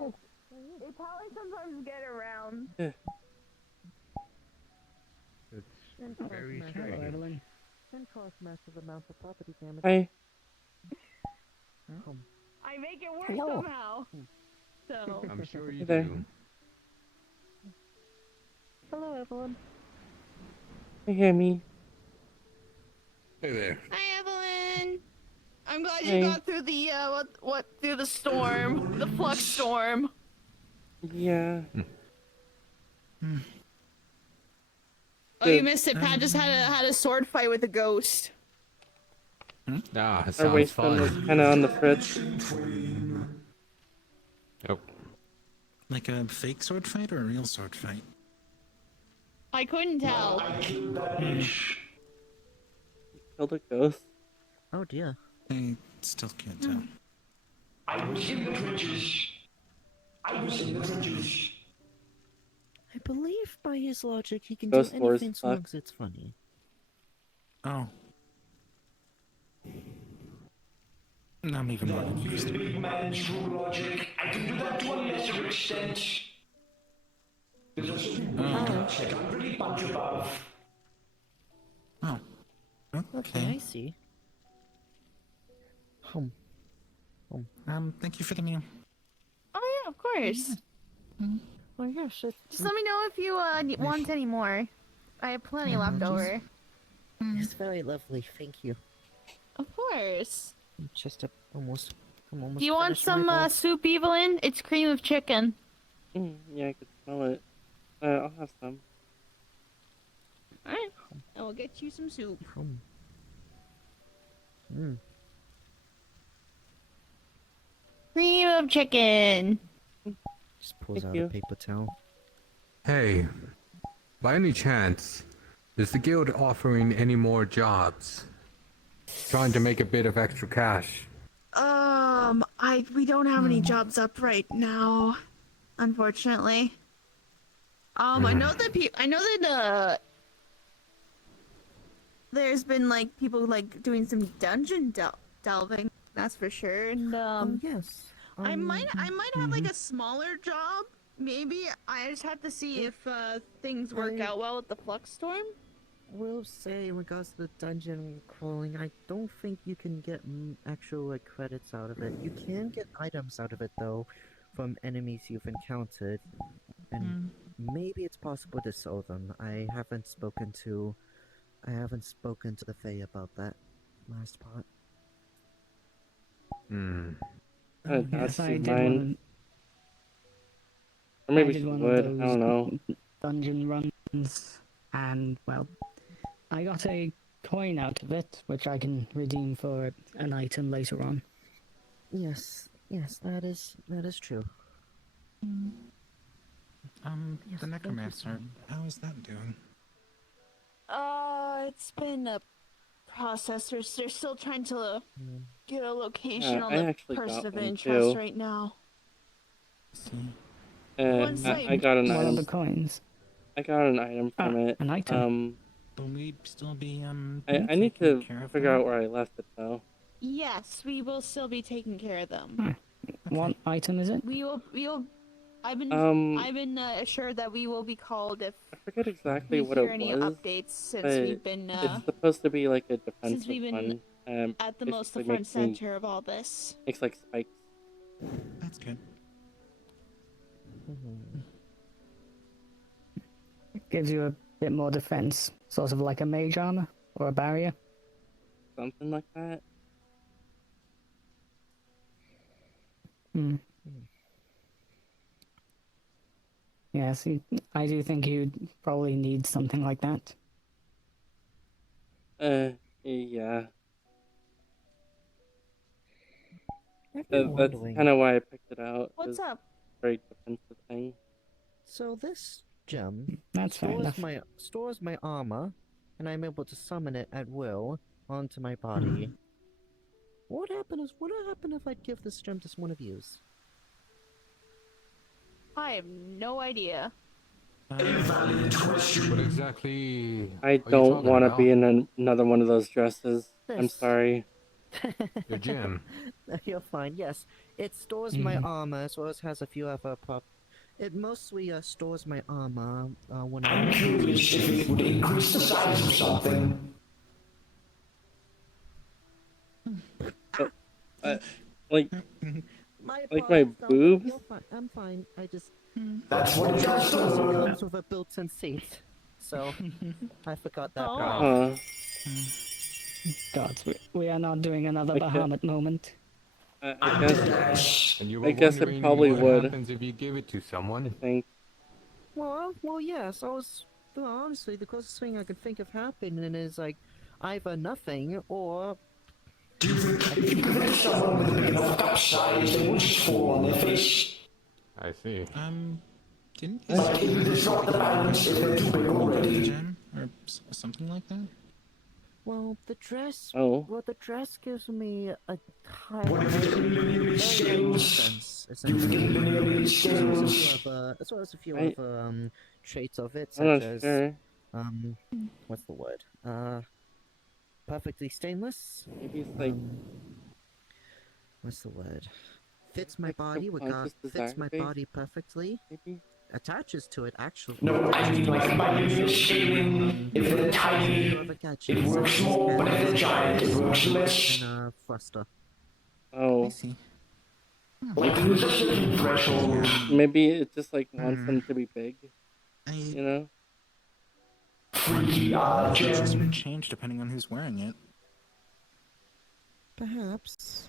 They probably sometimes get around. It's very Hello, strange. Evelyn. Can cause massive amounts of property damage. Hi. I make it work Hello. somehow. So. I'm sure you Hey there. do. Hello, Evelyn. Hey, Hammy. Hey there. Hi, Evelyn. I'm glad Hey. you got through the through the storm, the flux storm. Yeah. Oh, you missed it. Pat just had a sword fight with a ghost. Ah, it Our sounds wasteland was fun. kind of on the fritz. Yep. Like a fake sword fight or a real sword fight? I couldn't tell. Killed a ghost. Oh dear. I still can't tell. I was in the trenches. I was in the trenches. I believe by his logic he can Ghost do Wars anything as suck. long as it's funny. Oh. I'm even more confused. Big man's true logic. I can do that to a lesser extent. There's a certain balance I don't really bunch above. Oh. Okay, Okay. I see. Thank you for the meal. Oh yeah, of course. Oh yes, Just let me know if you want any more. I have plenty left over. it's very lovely. Thank you. Of course. I'm just almost. I'm almost. Do you want finished my some bowl. soup, Evelyn? It's cream of chicken. Yeah, I could smell it. I'll have some. Alright. I will get you some soup. Cream of chicken. Just pulls Thank out you. a paper towel. Hey, by any chance, is the guild offering any more jobs? Trying to make a bit of extra cash. We don't have any jobs up right now, unfortunately. I know that there's been like people like doing some dungeon delving. That's for sure. And Yes. I might have like a smaller job. Maybe I just have to see if things work out well at the flux storm. Will say in regards to the dungeon crawling, I don't think you can get actual like credits out of it. You can get items out of it though, from enemies you've encountered, and maybe it's possible to sell them. I haven't spoken to the Fae about that last part. That's I did mine. Or I maybe did she one would. of I those don't know. dungeon runs, and well, I got a coin out of it, which I can redeem for an item later on. Yes, that is true. The necromancer, how is that doing? It's been a process. They're still trying to get a location Yeah, on I the actually person got of one, interest too. right now. See. Once I got an What are item. the coins? I got an item from it. An item. Will we still be I need taking to care of figure them? out where I left it though. Yes, we will still be taking care of them. What item is it? We will. I've been assured that we will be called if I forget exactly we what hear it any was. updates since but we've been It's supposed to be like a defensive since we've been one. at the most the Basically front makes me- center of all this. Makes like spikes. That's good. Gives you a bit more defense, sort of like a mage armor or a barrier. Something like that. Yes, I do think you'd probably need something like that. Yeah. I've been That's wondering. kind of why I picked it out. What's up? Very defensive thing. So this gem That's fair enough. stores my armor, and I'm able to summon it at will onto my body. What would happen if I give this gem to one of yous? I have no idea. Invalid question. What exactly I are you don't talking want to about? be in another one of those dresses. I'm This. sorry. Your gym. You're fine. Yes, it stores my armor as well as has a few other prop. It mostly stores my armor when I'm I'm curious if it would increase the size of something. Oh, like My like my apologies, Dalton. boobs? You're fine. I'm fine. I just That's what it does it also though. comes with a built-in seat, so I forgot that Oh. part. Uh, God, we are not doing another I guess, Bahamut moment. I I'm guess dead ass. And you I were guess it wondering probably what would. happens if you give it to I someone. think. Well, yes. Well, honestly, the closest thing I could think of happening is like either nothing or Do you think if you give it to someone with a big enough cup size, they would just fall on their face? I see. Didn't Like, Like, if you disrupt the balance if they're too big the already. gym or something like that? the dress. Oh. Well, the dress gives me a What if it linearly scales? defense, Do you think it essentially. linearly As well as a few I- other traits of it, I'm such not as sure. what's the word? Perfectly stainless. Maybe it's like What's the word? Fits my like body. subconscious Fits desire my based, body perfectly. maybe. Attaches to it actually. No, I mean like by linear scaling, if they're tiny, it works more, but if they're giant, it works less. And thruster. I Oh, see. Like there's a certain threshold. maybe it just like wants them to be big. I You know? Freaky just gem. change depending on who's wearing it. Perhaps.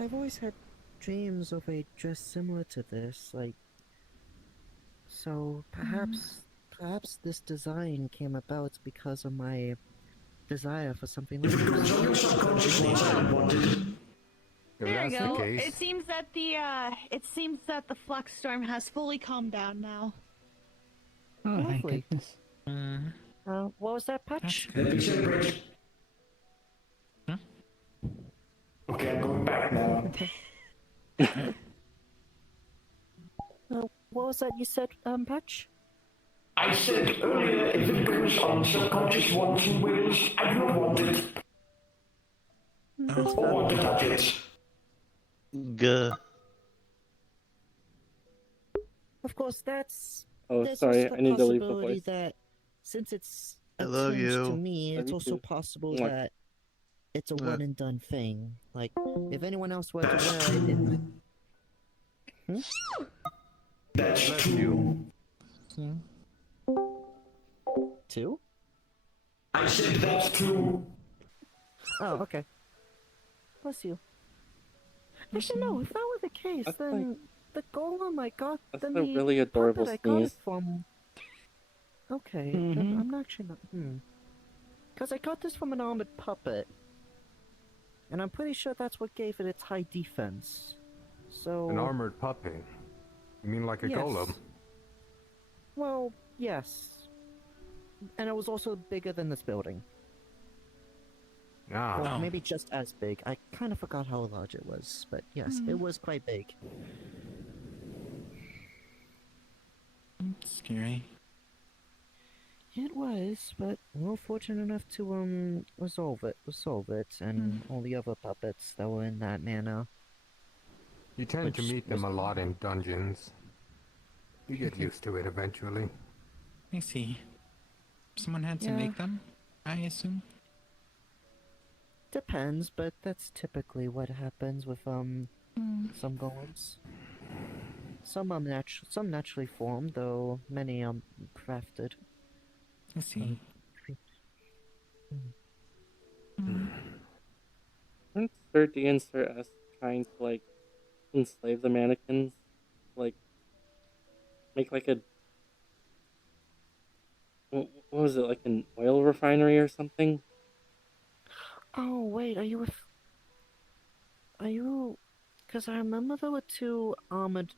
I've always had dreams of a dress similar to this, like. So perhaps this design came about because of my desire for something like If it this. goes on your subconscious once I wanted. If There you that's go. the case, It seems that the flux storm has fully calmed down now. Oh, thank Lovely. goodness. What was that, Patch? Let me celebrate. Huh? Okay, I'm going back now. What was that you said, Patch? I said earlier, if it goes on subconscious wants and wills, I do not want it. Oh, Or want to touch it. Gah. Of course, there's Oh, also sorry. the I need to leave the possibility voice. that since it's I love attuned to you. me, Love it's you also too. possible Mwah. that it's a Mwah. one and done thing. Like if anyone else were to wear it, That's Bless true. Two? I said that's true. Oh, okay. Bless you. Actually, no. If that were the case, That's then the golem I got, That's then a the really adorable puppet I got it sneeze. from. Okay, I'm actually not. Because I got this from an armored puppet, and I'm pretty sure that's what gave it its high defense. So. an armored puppet. You mean like a Yes. golem? Well, yes. And it was also bigger than this building. Ah, Or Oh. maybe just as big. I kind of forgot how large it was, but yes, it was quite big. Scary. It was, but we were fortunate enough to resolve it, and all the other puppets that were in that manner. you tend to Which meet them a was- lot in dungeons. You get used to it eventually. I see. Someone had to Yeah. make them, I assume. Depends, but that's typically what happens with some golems. Some naturally formed, though many crafted. I see. Aren't Sir D and Sir S trying to like enslave the mannequins? Like make like a what was it, like an oil refinery or something? Oh wait, are you? Because I remember there were two armored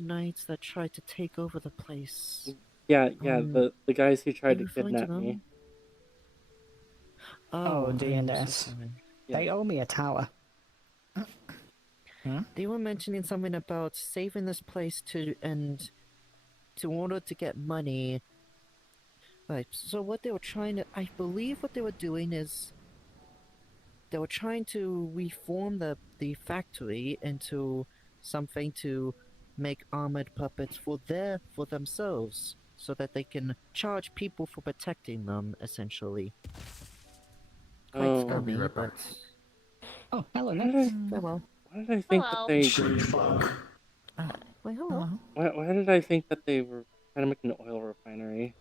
knights that tried to take over the place. Yeah, Um, the guys who Are tried you to referring to kidnap me. them? Oh, I'm D&S. so sorry. They owe me a tower. They were mentioning something about saving this place to order to get money. Right. So what they were trying to, I believe, what they were doing is they were trying to reform the factory into something to make armored puppets for themselves, so that they can charge people for protecting them. Essentially, quite Oh, I'll be scummy, right but back. Oh, hello, why did Nix. farewell. why did I think that Hello. they Strange bug. Wait, hello. why did I think that they were trying to make an oil refinery?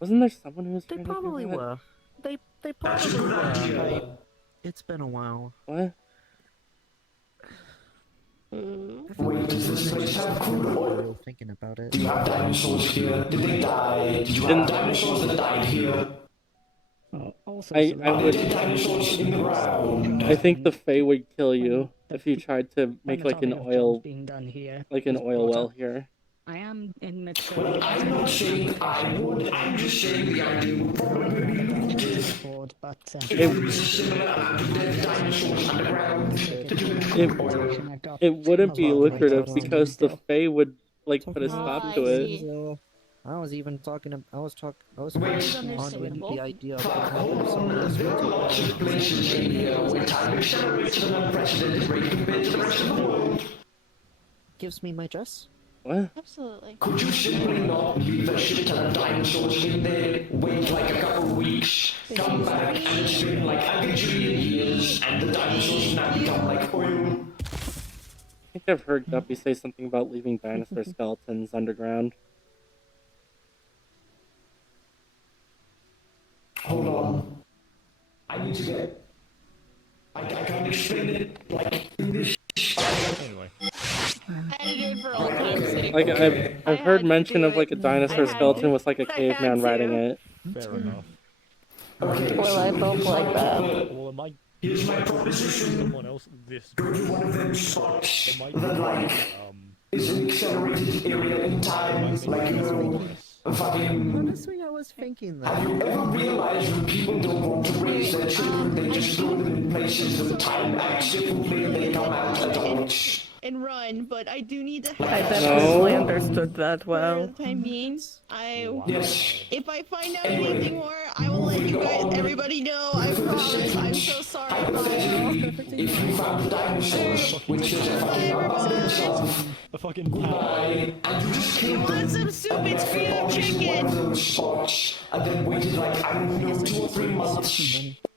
Wasn't there someone who was They trying to do probably that? were. They That's a probably good were. idea. It's been a while. What? Wait, does this place have crude oil? Thinking about it. Do you have dinosaurs here? Did they die? Did you have dinosaurs that died here? Oh, also, I so Are would there dinosaurs in the ground? I think the Fae would kill you the- if you tried to when make the like an topic of jobs oil being done here like an is oil brought well up, here. I am in midst of. Well, I'm not saying I would. I'm just saying the idea would probably be lucrative. Board, but If there is a similar amount of dead dinosaurs underground to do it with oil. It wouldn't be lucrative Right. because the Fae would like put a Talking stop I to it. see. I was even talking. I was Wait. on Understandable. the idea of Fuck, putting hold someone on. else There are into lots of places in here where time accelerates at an unprecedented rate compared to the rest of the world. gives me my dress. What? Absolutely. Could you simply not leave a shit ton of dinosaurs in there, wait like a couple of weeks, come back, and it's been like a gajillion years, and the dinosaurs have now become like oil? I think I've heard Guppy say something about leaving dinosaur skeletons underground. Hold on. I need to get... I can't explain it, like, in this... Anyway. Edited for all time's sake. Like Okay. I've I heard had to mention do of like a it. dinosaur I had skeleton to. with like a I caveman had riding to. it. Fair enough. Okay, Well, I don't like that. Well, it might. here's my proposition. Someone else. This. Go to one of them spots It might that, like, is an accelerated area in time, like, you know, fucking... Honestly, I was thinking that. Have you ever realized when people don't want to raise their children, they just throw them in places that time acts differently and they come out adults? And run, but I do need to I have definitely No. understood that for well. the time being. Yes. If I find out anything more, I will let you guys, everybody know. I promise. I'm so sorry. Hypothetically, if you found dinosaurs, which is a fucking abundance of, a fucking goodbye, and you just You killed want them, some soup? and It's left free their of bodies in one chicken. of those spots, and then waited like, I don't know, 2 or 3 months,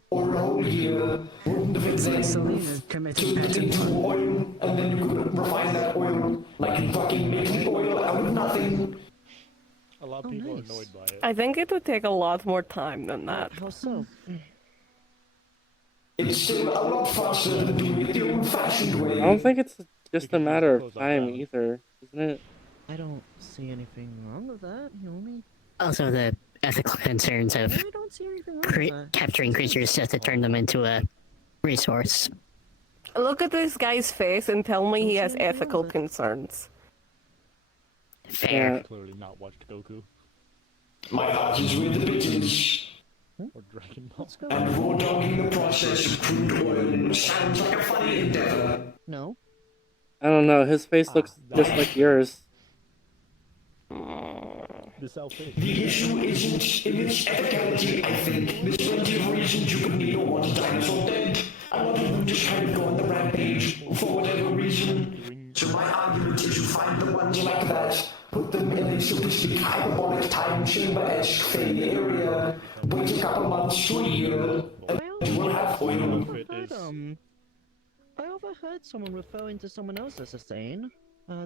or a whole year, wouldn't have it then Selena committed turned petty into crime. oil, and then you could refine that oil, like you fucking make the oil out of nothing? A lot of people are annoyed by it. I think it would take a lot more time than that. How so? It's still a lot faster than doing it the old-fashioned way. I don't think it's just a matter of time either, isn't it? I don't see anything wrong with that. You know me. Also, the ethical concerns of I don't see anything wrong with that. capturing creatures just to turn them into a resource. Look at this guy's face and tell me he has ethical concerns. Fair. Yeah. Clearly not watched Goku My heart is with the bitches, or Dragon Ball. and raw dogging the process of crude oil sounds like a funny endeavor. No. I don't know, his face looks just like yours. The selfish. The issue isn't in its ethicality, I think. There's plenty of reasons you could need or want a dinosaur dead. A lot of them just kind of go on the rampage for whatever reason. So my argument is you find the ones like that, put them in a, so to speak, hyperbolic time chamber-esque Fey area, wait a couple months to a year, and you will have oil. I overheard someone referring to someone else as a sane.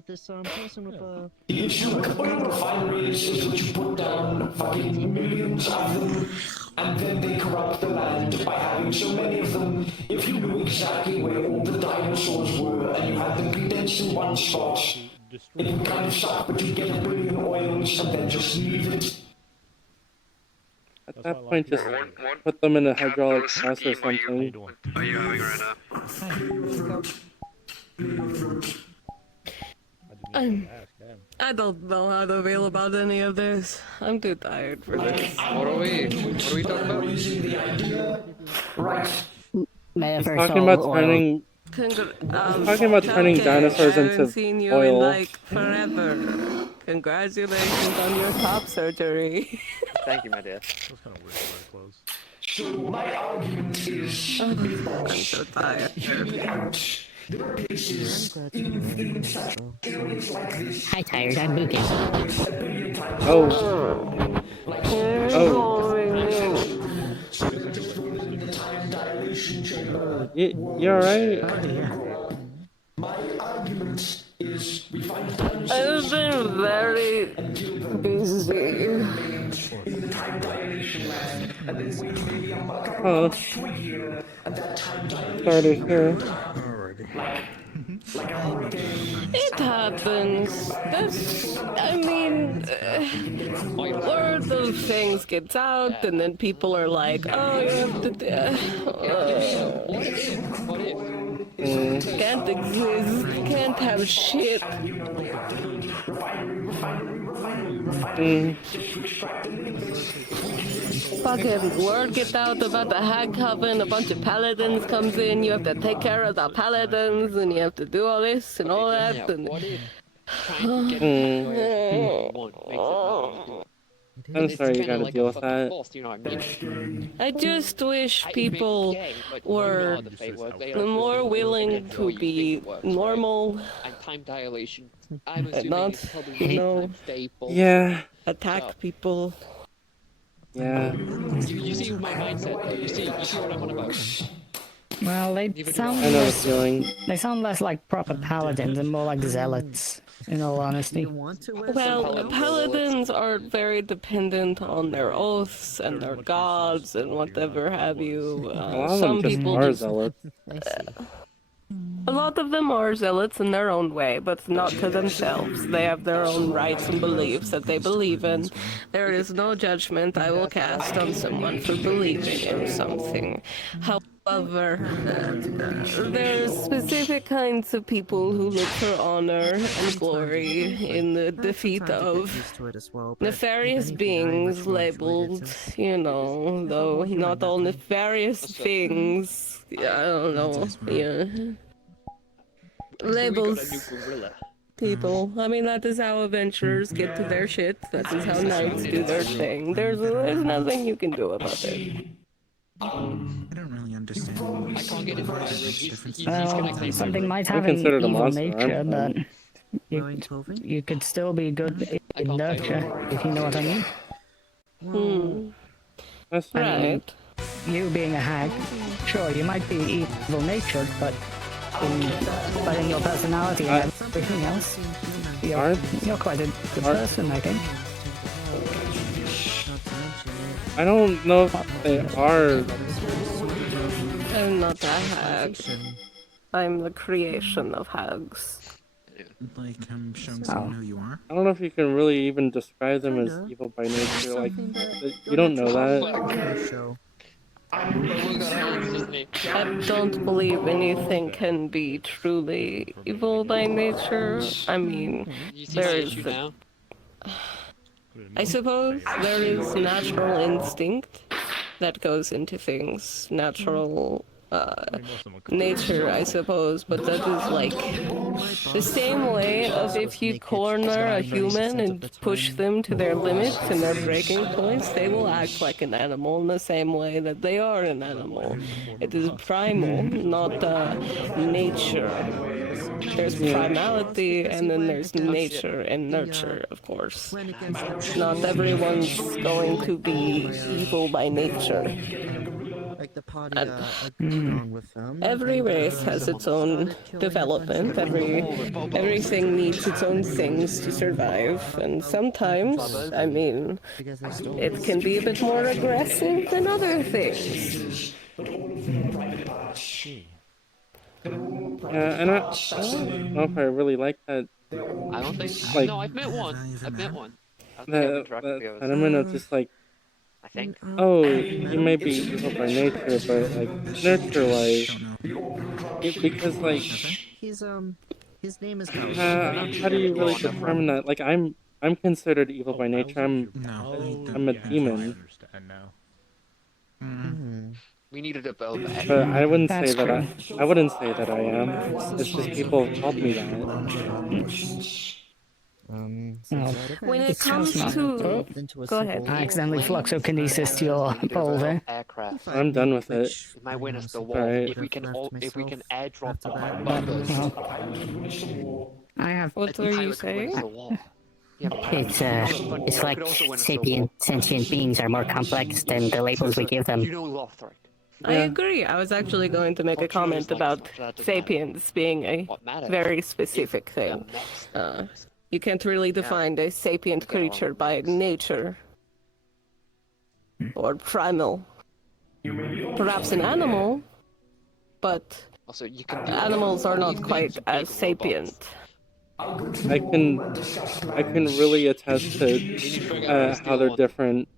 This person with The issue with oil refineries is that you put down fucking millions of them, and then they corrupt the land by having so many of them. If you knew exactly where all the dinosaurs were, and you had them condensed in one spot, it would kind of suck, but you'd get a billion oils and then just leave it. At that point, just put them in a hydraulic press or something. Are you having right now? I don't know how to feel about any of this. I'm too tired for this. What are we talking about? Using the idea, right? He's talking about turning. He's talking about turning Okay, dinosaurs I haven't into seen you in oil. like forever. Congratulations on your top surgery. Thank you, my dear. That's kind of weird to wear clothes. So my argument is, I'm so tired. there are places in things such as areas like this. Hi, tired. I'm Bukin. Oh. Oh. So they're just rolling in the time dilation chamber. You alright? Oh dear. My argument is we find time I've been very busy. in the time dilation land, and then wait maybe a couple Oh. months to a year, and that time dilation. Sorry to hear. Alrighty. It happens. That's, I mean, word of things gets out, and then people are like, oh, you have to. Can't exist. Can't have shit. Fucking word gets out about the hag coven, a bunch of paladins comes in, you have to take care of the paladins, and you have to do all this and all that, and... I'm sorry you gotta deal with that. I just wish people were more willing to be normal and not, you know, attack people. Yeah. You see my mindset, though. You see what I'm on about. Well, they sound I know the less. feeling. They sound less like proper paladins and more like zealots. In all honesty. Well, paladins are very dependent on their oaths and their gods and whatever have you. A lot of them just are zealots. A lot of them are zealots in their own way, but not to themselves. They have their own rights and beliefs that they believe in. There is no judgment I will cast on someone for believing in something. However, there are specific kinds of people who look for honor and glory in the defeat of nefarious beings labeled, you know, though not all nefarious things, I don't know, yeah. Labels people. I mean, that is how adventurers get to their shit. That is how knights do their thing. There's nothing you can do about it. I don't really understand. I can't get into my he's Well, connected. something might have I'm an considered a evil monster, nature, I'm but fine. you could still be good in nurture, if you know what I mean. That's I mean, right. You being a hag, sure, you might be evil-natured, but in your personality and everything else, you're quite a good person, I think. I don't know if they are. I'm not a hag. I'm the creation of hags. Like, I'm showing someone who you are? I don't know if you can really even describe them as evil by nature. Like, you don't know that. I don't believe anything can be truly evil by nature. I mean, there is the... I suppose there is natural instinct that goes into things. Natural nature, I suppose, but that is like the same way of if you corner a human and push them to their limits and their breaking points, they will act like an animal in the same way that they are an animal. It is primal, not nature. There's primality and then there's nature and nurture, of course. Not everyone's going to be evil by nature. Like the party agreed on with them. Every race has its own development. Everything needs its own things to survive, and sometimes, I mean, it can be a bit more aggressive than other things. Yeah, and I don't know if I really like that. I don't think. Like, No, I've met one. I've met one. that sentiment of just like, I think. oh, you may be evil by nature, but like nurture-wise, because like, He's his name is how do you really determine that? Like, I'm considered evil by nature. I'm a demon. We needed a bell back. But I wouldn't say that I wouldn't say that I am. It's just people have told me that. When it comes not. to... Go ahead. I accidentally fluxokinesis to your boulder. Aircraft. I'm done with it. It might win us the war. Alright. If we can airdrop the I have. What were you saying? the war. Yeah, but It's like sapient sentient beings are more complex than the labels we give them. you know Lothric. I agree. I was actually going to make a comment about sapiens being a very specific thing. You can't really define a sapient creature by nature or primal. Perhaps an animal, but Also, you can animals are not quite as sapient. I can really attest to how they're different,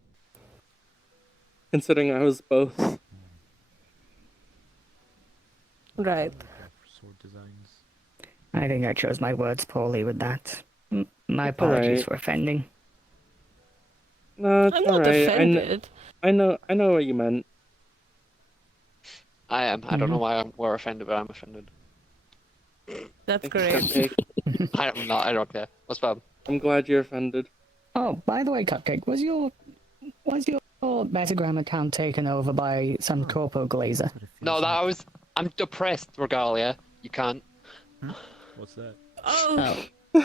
considering I was both. Right. Sword designs. I think I chose my words poorly with that. My apologies for offending. No, it's I'm not alright. offended. I know what you meant. I am. I don't know why we're offended, but I'm offended. That's Thanks, great. Cupcake. I'm not. I don't care. What's bad? I'm glad you're offended. Oh, by the way, Cupcake, was your Metagram account taken over by some corpo glazer? No, I'm depressed, Regalia. You can't. What's that? Oh.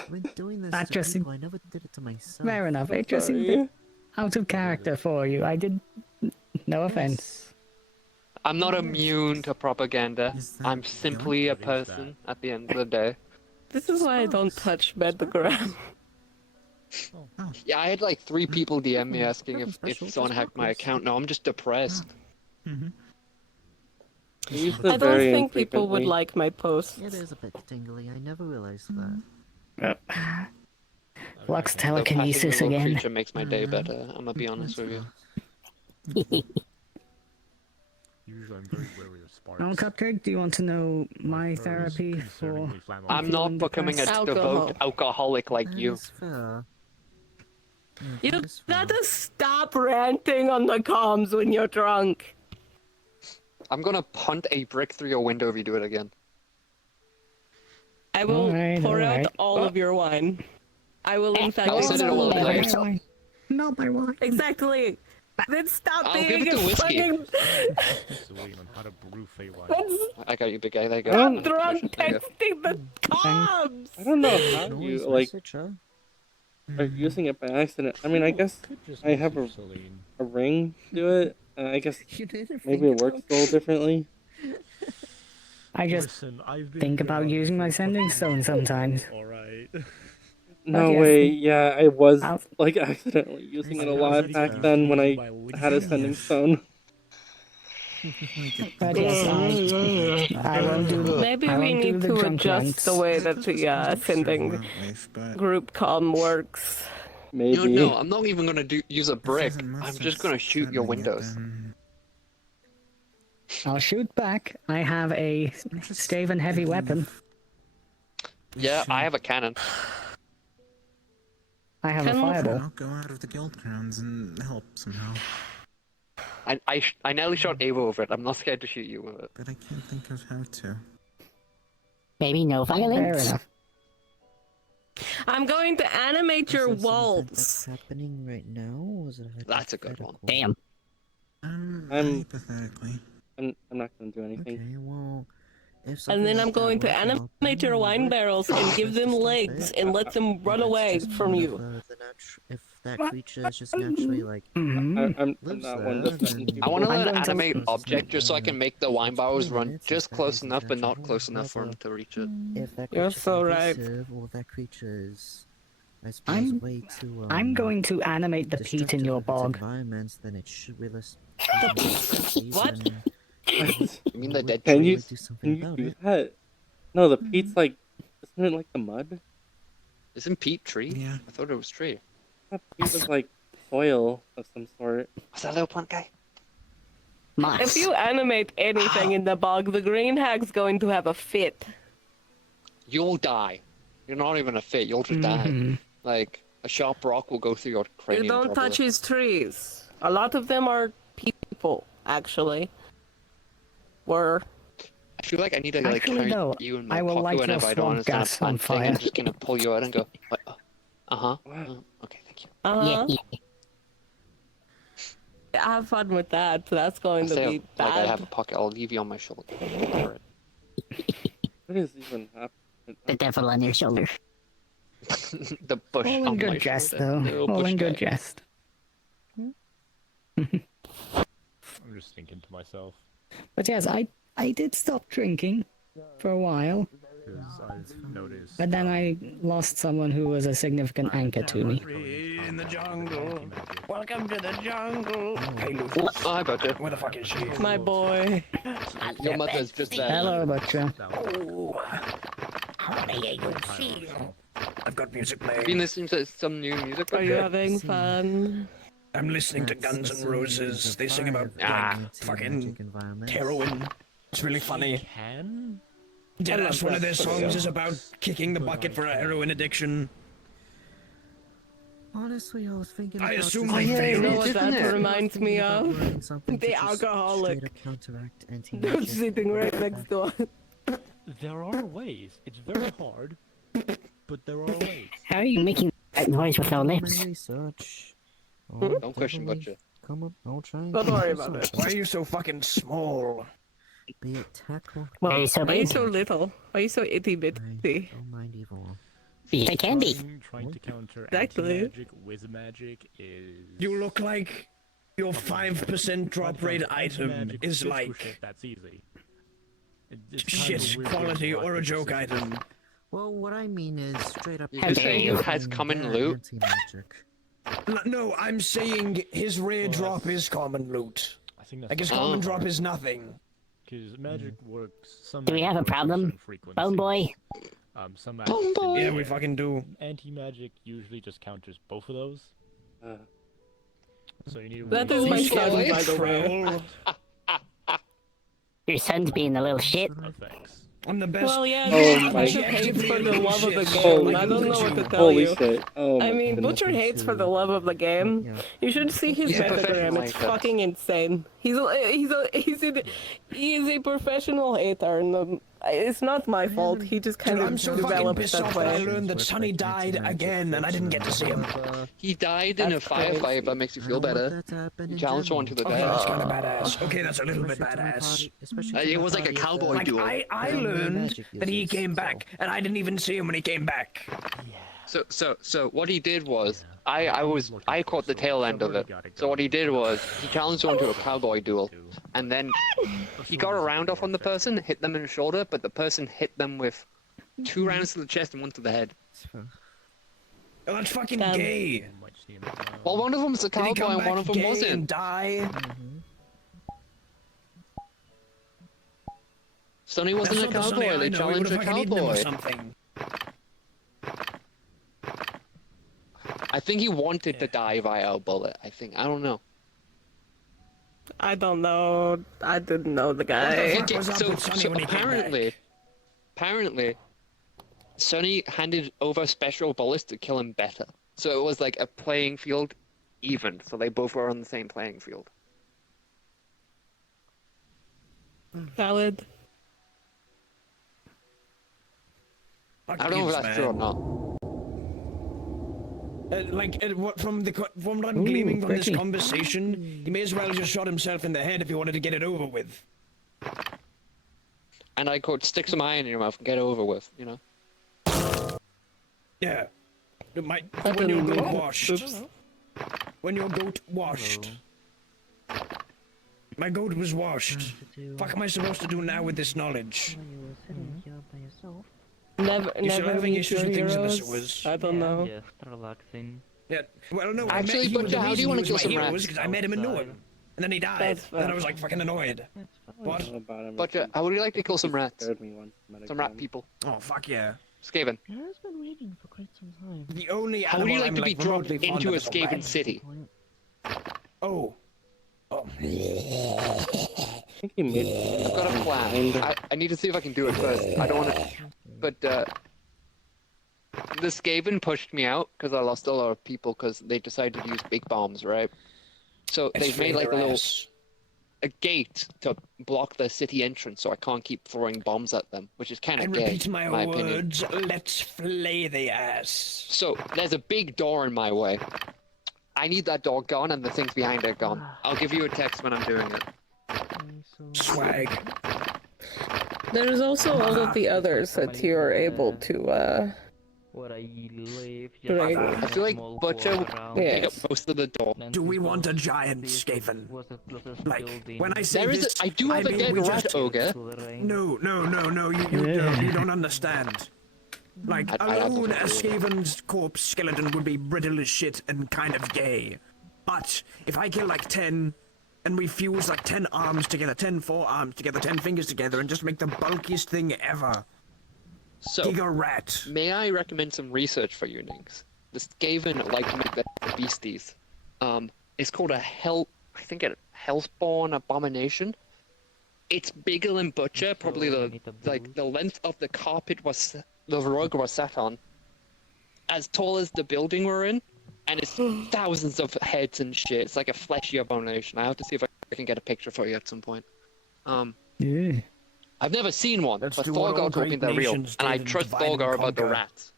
When doing this That to just people, I never did it to myself. Fair enough. It just seemed a bit out of character for you. I did. No offense. I'm not immune to propaganda. I'm simply a person at the end of the day. This is why I don't touch Metagram. Yeah, I had like 3 people DM me asking if someone hacked my account. No, I'm just depressed. I don't think people would like my posts. It is a bit tingly. I never realized that. Flux The telekinesis passive little again. creature makes my day better. I'm gonna be honest with you. Usually I'm very wary of sparks. Oh, Cupcake, do you want to know my therapy for... I'm not becoming a devout alcoholic like you. You gotta stop ranting on the comms when you're drunk. I'm gonna punt a brick through your window if you do it again. I will pour out all of your wine. I will in fact... I'll send it a little later. Not my wine. Exactly. Then stop I'll being give it to a whiskey. fucking... I got you, big guy. There you go. I'm drunk texting the comms! I don't know how you like are using it by accident. I mean, I guess I have a ring to it, and I guess maybe it works a little differently. I just think about using my sending stone sometimes. Alright. No way, yeah, I was like accidentally using it a lot back then when I had a sending stone. But yes, I won't do the, Maybe I we won't do need the to drunk adjust rants. the way that the sending group comm works. Maybe. No, I'm not even gonna use a brick. I'm just gonna shoot your windows. I'll shoot back. I have a stave and heavy weapon. Yeah, I have a cannon. I have a fireball. I'll go out of the guild grounds and help somehow. I nearly shot Ava over it. I'm not scared to shoot you with it. But I can't think of how to. Maybe no violence? Fair enough. I'm going to animate your walls. That's happening right now? Or is it That's a good one. Damn. Hypothetically. I'm not gonna do anything. Okay, well, And then I'm going to animate your wine barrels and give them legs and let them run away from you. If that creature is just naturally like I'm lives not there, one to threaten then people. I want to I'm learn going to- animate object just so I can make the wine barrels run just close enough but not close enough for him to reach it. if that You're creature's so right. invasive, or that creature is, I suppose, I'm- way too. I'm going to animate the peat in your bog. Environments, then it should really. What? You mean the dead Can you trees? use that? No, the peat's like, isn't it like the mud? Isn't peat tree? Yeah. I thought it was tree. That peat was like soil of some sort. What's that little plant guy? Moss. If you animate anything in the bog, the green hag's going to have a fit. You'll die. You're not even a fit. You'll just die. Like a sharp rock will go through your cranium. You don't probably. touch his trees. A lot of them are people, actually. Or I feel like I need to like Actually, carry no. you in I my will pocket light your whenever I don't swamp understand a gas on plant thing. I'm fire. just gonna pull you out and go. What? Uh-huh. Okay, thank you. Uh-huh. Yeah. Have fun with that. That's going to be Like I bad. have a pocket, I'll leave you on my shoulder. Alright. What is even happening? The devil on your shoulder. The bush All in on my good jest, shoulder. though. Little All bush in good guy. jest. I'm just thinking to myself. But yes, I did stop drinking for a while, Because I've noticed. but then I lost someone who was a significant anchor to me. In the jungle. Welcome to the jungle. Hey, Oh, hi, Butcher. where the fuck is she? My boy. Your mother's just there. Hello, Butcher. Oh, how may you feel? I've got music Been playing. listening to some new music? Are you Butcher? having fun? I'm listening to Guns N' Roses. They sing about like fucking heroin. It's really funny. Can? Yeah, that's one of their that songs video. is about kicking the bucket for a heroin addiction. Honestly, I was thinking. I about assume just my You favorite, know what isn't that it? reminds me of? learning something to The just alcoholic. straight up counteract They're anti-magic. sitting right next door. There are ways. It's very hard, but there are ways. How are you making that noise with no My lips? research. Don't question definitely Butcher. Come up, I'll try and Don't do worry my about research. Why are you so fucking small? Be it tackle. Why are you so Why are you big? so little? Why are you so itty I bitty? don't mind evil. They can be. Trying to counter Exactly. anti-magic with magic is. You look like your 5% drop rate item Anti-magic is physical like shit, that's easy. It's kind of shit weird quality rock or a joke paper scissors. item. Well, what I mean is straight up. You How just dare saying you. it has common loot? Anti-magic. No, I'm saying his rare drop is common loot. I think that's Like his Oh. common drop is nothing. because magic works. Some Do we magic have a works at problem, certain frequencies. Bone Boy? Some magic Bone Boy! Yeah, we fucking do. Anti-magic usually just counters both of those. So you need. That to is my research son, boy. by the way. Your son's being a little shit. effects. I'm the best. Well, yeah, Oh my Butcher hates for the love of the shit. game. I don't know what to tell Holy you. shit. Oh I my mean, goodness. Butcher hates for the love of the game. Yeah. You should see his He's a professional metagram. It's hater. fucking insane. He is a professional hater, and it's not my fault. He just kind Dude, of I'm so fucking developed pissed that off that I way. learned that Sonny died again and I didn't get to see him. He died in a That's crazy. firefight, but makes you feel better. He challenged someone to the Okay, death. that's kind of badass. Okay, that's a little bit badass. It was like a cowboy Like, duel. I learned that he came back, and I didn't even see him when he came back. So what he did was, I caught the tail end of it. So what he did was, he challenged someone to a cowboy duel, and then he got a round off on the person, hit them in the shoulder, but the person hit them with 2 rounds to the chest and 1 to the head. Oh, that's fucking Damn. gay. Well, one of them's a Did he cowboy come and one back of them gay and wasn't. die? Sonny wasn't a That's not the Sonny cowboy, I they know. He challenged a would've fucking eaten him or cowboy. something. I think he wanted to die via a bullet, I think. I don't know. I don't know. I didn't know the guy. fuck was up with Sonny when he came apparently, Sonny handed over special bullets to kill him better. So it was like a playing field even, so they both were on the same playing field. Valid. I don't know if that's true or not. From what I'm gleaming from this conversation, he may as well just shot himself in the head if he wanted to get it over with. And I could stick some iron in your mouth and get it over with, you know? Yeah. That When your didn't goat mean- washed. Oops. When your goat washed. My goat was washed. Fuck am I supposed to do now with this knowledge? Never, You still never having meet issues your with things in the heroes. sewers? I don't know. Yeah, relaxing. Yeah. Well, no. Actually, I met, Butcher, how do you want to kill some rats? rats? Because I met him and knew him, and then he died. That's And then I fair. was like fucking annoyed. What? But how would you like to kill some rats? Scared me once, Some rat people. Oh fuck yeah. Skaven. It has been waiting for quite some time. The only How animal would you like I'm to be like dropped remotely fond into of a is Skaven rat. city? Oh. I think he made. I've got a plan. I need to see if I can do it first. I don't want to... But, the Skaven pushed me out because I lost a lot of people because they decided to use big bombs, right? So they've made like a little... a gate to block the city entrance, so I can't keep throwing bombs at them, which is kind I of gay, repeat my in my opinion. words. Let's flay the ass. So there's a big door in my way. I need that door gone and the things behind it gone. I'll give you a text when I'm doing it. Swag. There's also all of the others that you're able to, Where I live, Right. I feel like Butcher would pick up most of the door. Do we want a giant Skaven? Like, when I say There is this, I do have a mean dead we rat just... ogre. No, you don't understand. Like, alone, a Skaven's corpse skeleton would be brittle as shit and kind of gay. But, if I kill like 10, and we fuse like 10 arms together, 10 forearms together, 10 fingers together, and just make the bulkiest thing ever. So, Giga rat. may I recommend some research for you, Nix? The Skaven like to make the beasties. It's called a I think a Hellspawn abomination. It's bigger than Butcher, probably the length of the carpet the rug was sat on. As tall as the building we're in, and it's thousands of heads and shit. It's like a fleshy abomination. I have to see if I can get a picture for you at some point. Yeah. I've never seen one, Let's but do what all Thorgar told me great they're real, nations and I did and trust divide and Thorgar about the conquer. rats.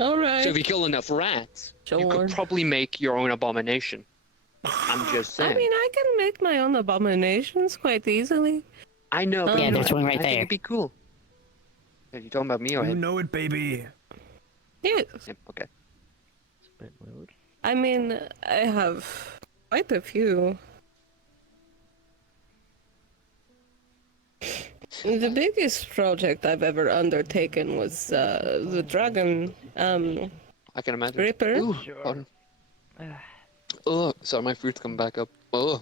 Alright. So if you kill enough rats, you Sure. could probably make your own abomination. I'm just saying. I mean, I can make my own abominations quite easily. I know, but Yeah, you know, there's one right I think there. it'd be cool. Are you talking about me or You him? know it, baby. Yes. Yeah, okay. I mean, I have quite a few. The biggest project I've ever undertaken was the dragon I can imagine. Ripper. Ooh, hold on. Oh, sorry, my fruit's coming back up. Oh.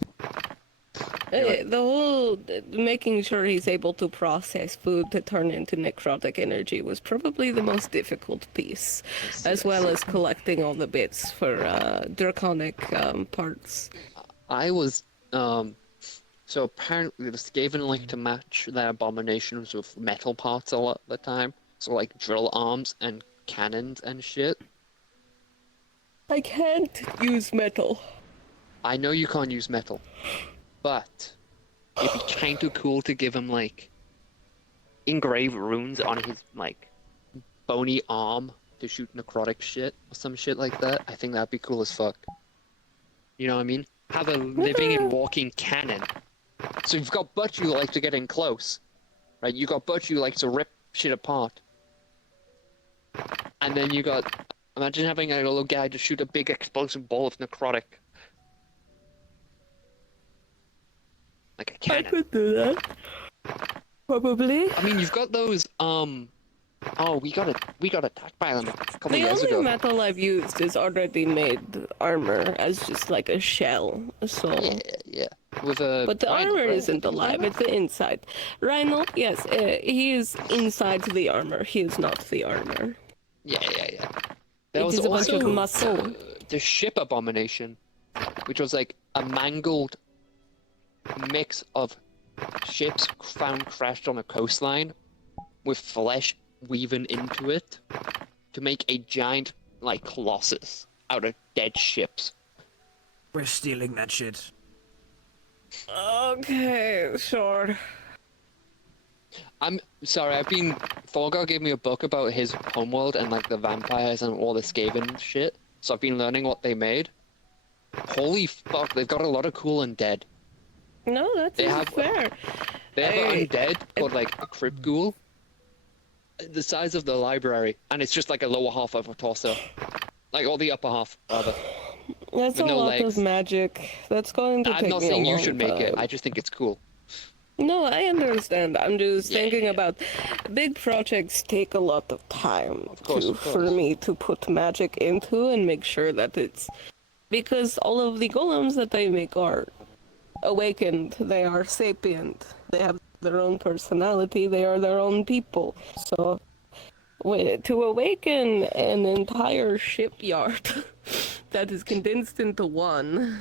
The whole making sure he's able to process food to turn into necrotic energy was probably the most difficult piece, as well as collecting all the bits for draconic parts. I was, so apparently the Skaven like to match their abominations with metal parts a lot of the time. So like drill arms and cannons and shit. I can't use metal. I know you can't use metal, but it'd be kind of cool to give him like engraved runes on his like bony arm to shoot necrotic shit or some shit like that. I think that'd be cool as fuck. You know what I mean? Have a living and walking cannon. So you've got Butch who likes to get in close, right? You got Butch who likes to rip shit apart, and then you got. Imagine having a little guy just shoot a big explosive ball of necrotic. Like a cannon. I could do that. Probably. I mean, you've got those, oh, we got attacked by them a couple The years only ago. metal I've used is already made armor as just like a shell, so... Yeah. With a... But the Rhino, armor right? isn't alive, it's the inside. Rhino, yes, he is inside the armor, he is not the armor. Yeah. There It was is a bunch also of muscle. the ship abomination, which was like a mangled mix of ships found crashed on a coastline with flesh weaving into it to make a giant, like, colossus out of dead ships. We're stealing that shit. Okay, sure. I'm sorry, Thorgar gave me a book about his homeworld and like the vampires and all the Skaven shit, so I've been learning what they made. Holy fuck, they've got a lot of cool undead. No, that's fair. They have an undead called like a crypt ghoul, the size of the library, and it's just like a lower half of a torso. Like, or the upper half, rather. That's with a no lot legs. of magic. That's going to I'm take not me a saying you long should make it, time. I just think it's cool. No, I understand. I'm just thinking about big projects take a lot of time for me to put magic into and make sure that it's because all of the golems that I make are awakened, they are sapient, they have their own personality, they are their own people. So to awaken an entire shipyard that is condensed into one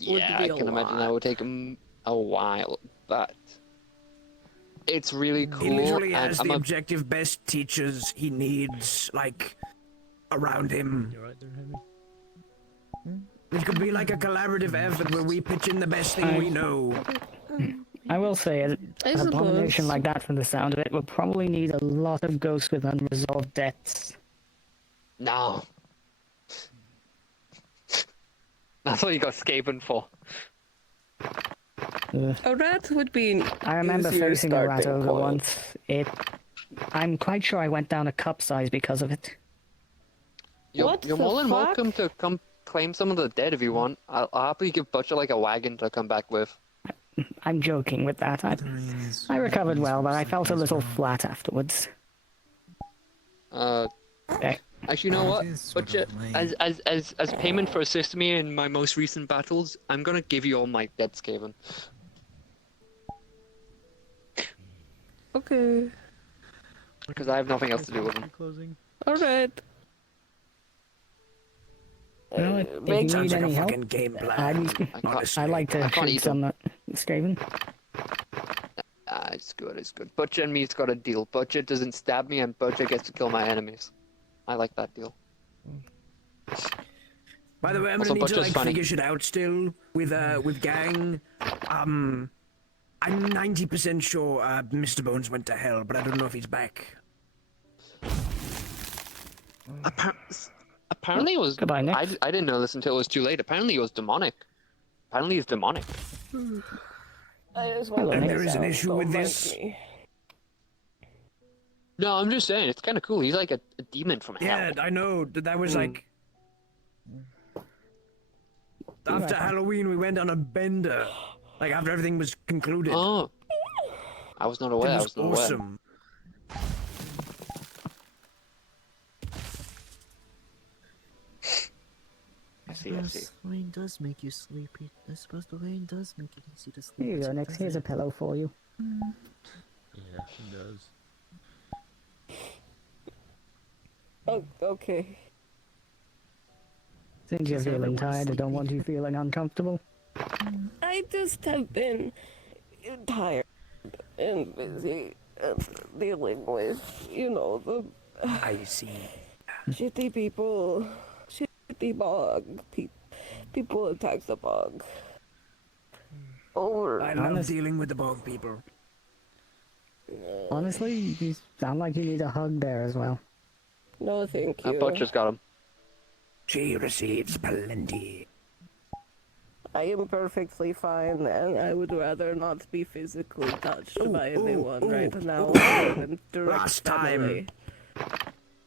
would Yeah, be I can imagine that would take him a while, but it's really cool. He literally and has I'm the a- objective best teachers he needs, like, around him. You right there, Henry? It could be like a collaborative effort where we pitch in the best thing we know. I will say, an abomination like that, from the sound of it, will probably need a lot of ghosts with unresolved debts. No. That's what you got Skaven for. A rat would be. I remember easier facing a rat starting ogre point. once. I'm quite sure I went down a cup size because of it. You're more than welcome to come claim some of the dead if you want. I'll happily give Butcher like a wagon to come back with. I'm joking with that. I recovered well, but I felt a little flat afterwards. Actually, you know what? Butcher, as payment for assisting me in my most recent battles, I'm gonna give you all my dead Skaven. Okay. Because I have nothing else to do with them. Alright. Well, if you need any help, I'd like to shoot some Skaven. It's good, it's good. Butcher and me's got a deal. Butcher doesn't stab me and Butcher gets to kill my enemies. I like that deal. By the way, I'm Also, gonna need to Butcher's funny. figure shit out still with gang. I'm 90% sure Mr. Bones went to hell, but I don't know if he's back. Apparently it was. Goodbye, Nick. I didn't know this until it was too late. Apparently it was demonic. Apparently he's demonic. And there is an issue with this. No, I'm just saying, it's kind of cool. He's like a demon from hell. Yeah, I know. That was like... After Halloween, we went on a bender. Like, after everything was concluded. Oh. I was not aware. It I was was not aware. awesome. I see, I see. Rain does make you sleepy. I suppose the rain does make it easy to sleep. Here you go, Nix. Here's a pillow for you. Yeah, it does. Oh, okay. Since you're feeling tired, I don't want you feeling uncomfortable. I just have been tired and busy and dealing with, you know, the I see. shitty people, shitty bog, people attack the bog. I love dealing with the bog people. Honestly, you sound like you need a hug there as well. No, thank you. Butcher's got him. She receives plenty. I am perfectly fine, and I would rather not be physically touched by anyone right now. Than direct family.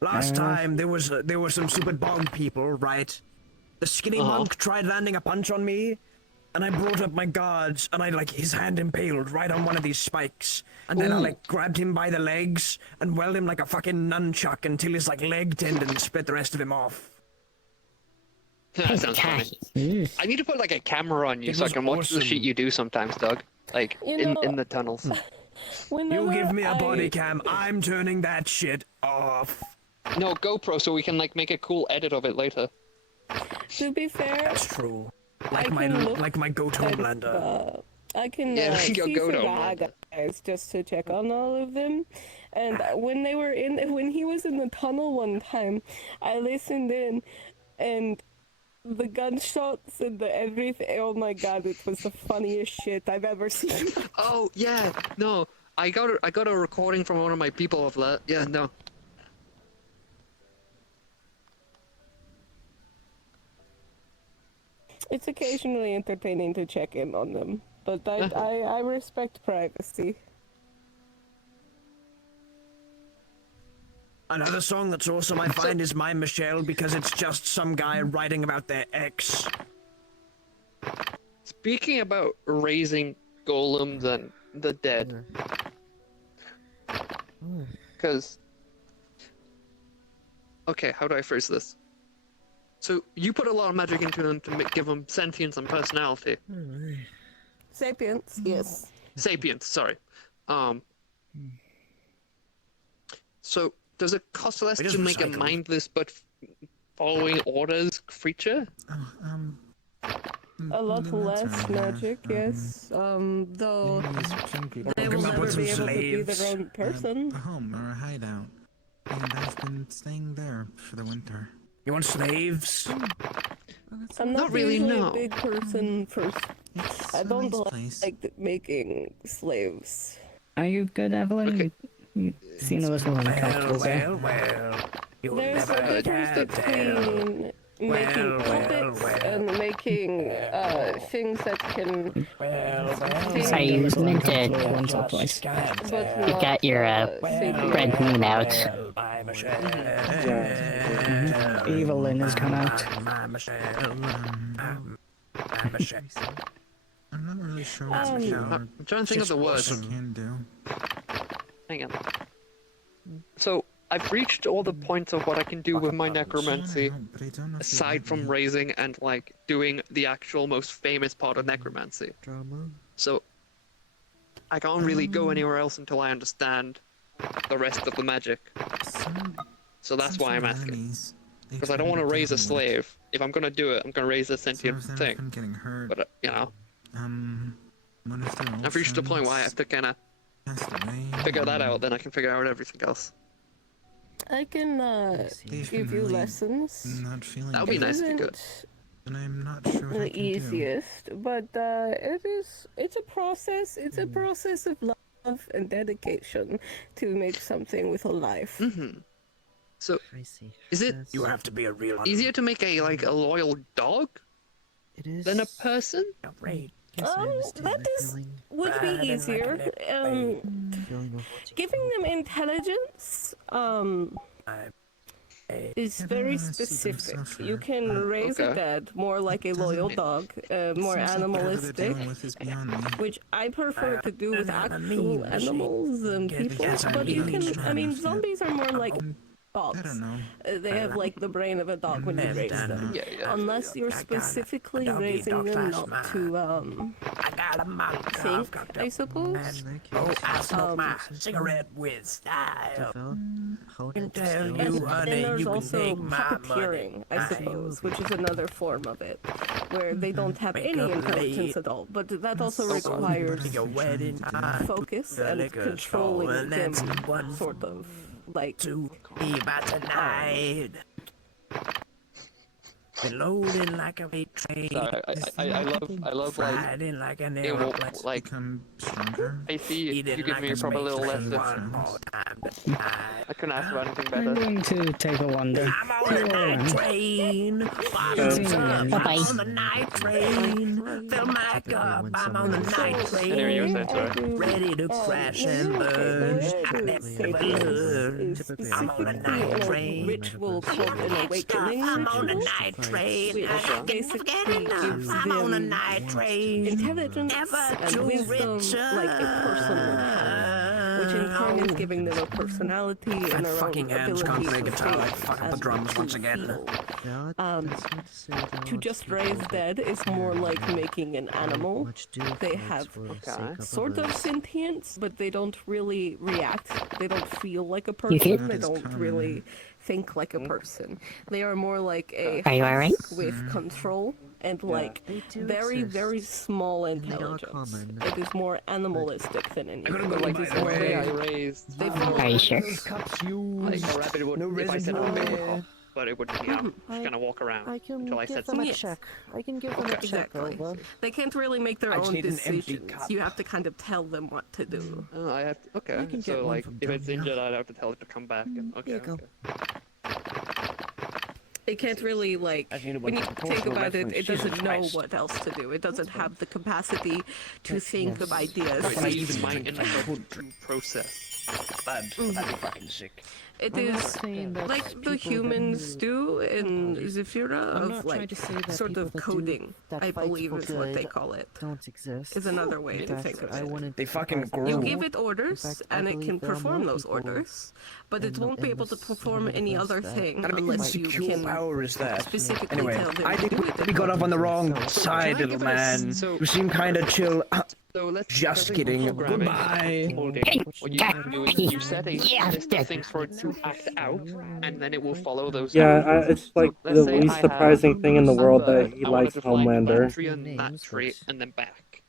Last time there were some stupid bog people, right? The skinny monk tried landing a punch on me, and I brought up my guards, and his hand impaled right on one of these spikes, and then I grabbed him by the legs and welded him like a fucking nunchuck until his leg tendon split the rest of him off. That sounds funny. I need to put a camera on you so I can watch the shit you do sometimes, Doug. In the tunnels. You give me a body cam, I'm turning that shit off. No, GoPro so we can make a cool edit of it later. To be fair, that's true. Like my goat Homelander. I can your see goat some Homelander. guys just to check on all of them. And when he was in the tunnel one time, I listened in, and the gunshots and the everything. Oh my god, it was the funniest shit I've ever seen. Oh yeah, no, I got a recording from one of my people of that. Yeah, no. It's occasionally entertaining to check in on them, but I respect privacy. Another song that's awesome I find is My Michelle, because it's just some guy writing about their ex. Speaking about raising golems and the dead, because okay, how do I phrase this? So you put a lot of magic into them to give them sentience and personality. Sapience, yes. Sapience, sorry. So does it cost less to make a mindless but following orders creature? A lot less magic, yes. Though they will never be able to be their own person. A home or a hideout, and I've been staying there for the winter. You want slaves? I'm not really, usually no. a big person for. I don't place. like making slaves. Are you good, Evelyn? Okay. You seem a little uncomfortable there. There's a difference between making puppets and making things that can Sorry, you meant to. Once or twice. but You got your red moon out. Evelyn has come out. I'm not really sure what to do. I'm trying to think of the words. I can do. Hang on. So, I've reached all the points of what I can do with my necromancy, aside from raising and, like, doing the actual most famous part of necromancy. So, I can't really go anywhere else until I understand the rest of the magic. So that's why I'm asking. Because I don't want to raise a slave. If I'm gonna do it, I'm gonna raise a sentient thing. But, you know, I've reached a point where I have to kind of figure that out, then I can figure out everything else. I can give you lessons. That would be nice if you could. And I'm not sure what I The can easiest, but it's a process. It's a process of love and dedication to make something with a life. So, is it easier to make a loyal dog than a person? Would be easier. Giving them intelligence is very specific. You can raise a dead more like a loyal dog, more animalistic, which I prefer to do with actual animals than people. But you can, I mean, zombies are more like dogs. They have like the brain of a dog when you raise them. Unless you're specifically raising them not to think, I suppose. I smoke my cigarette with style. And then there's also puppeteering, I suppose, which is another form of it, where they don't have any intelligence at all. But that also requires focus and controlling them, sort of. Like to be by tonight. Been loading like a freight train. Sorry, I love like, riding like an it will, like, I see you give me a proper little lesson. I couldn't ask for anything better. I'm going to take a wander. I'm on the night train. Bottoms up. I'm on the night train. Fill my cup. I'm on the night train. Ready to crash and burn. I never learned. I'm on the night train. Ritual called an awakening. I'm on the night train. Basically gives I'm on a them night train. intelligence and wisdom like a person would have, which in turn is giving them a personality and their own ability to think the drums once again. To just raise dead is more like making an animal. They have sort of sentience, but they don't really react. They don't feel like a person. They don't really think like a person. They are more like a Are you alright? with control and like very, very small intelligence. It is more animalistic than anything. Like this one day I raised. Are you sure? Like a rabbit would, if I said a but it would, you know, just kind of walk around until I said something. I can give them a check. Exactly. They can't really make their own decisions. You have to kind of tell them what to do. Oh, I have to, okay. So like, if it's injured, I'd have to tell it to come back. And, okay. It can't really, like, when you think about it, it doesn't know what else to do. It doesn't have the capacity to think of ideas. It needs my internal process. That'd be fucking sick. It is like the humans do in Zephyra of like sort of coding, I believe is what they call it. Don't exist. Is another way to think of it. They fucking grew. You give it orders, and it can perform those orders, but it won't be able to perform any other thing unless you can power is that? specifically Anyway, tell them I to think do it. we got off on the wrong side, little man. You seem kind of chill. Just kidding. Goodbye. You set a list of things for it to act out, and then it will follow those. Yeah, it's like the least surprising thing in the world that he likes Homelander. Tree and that tree, and then back.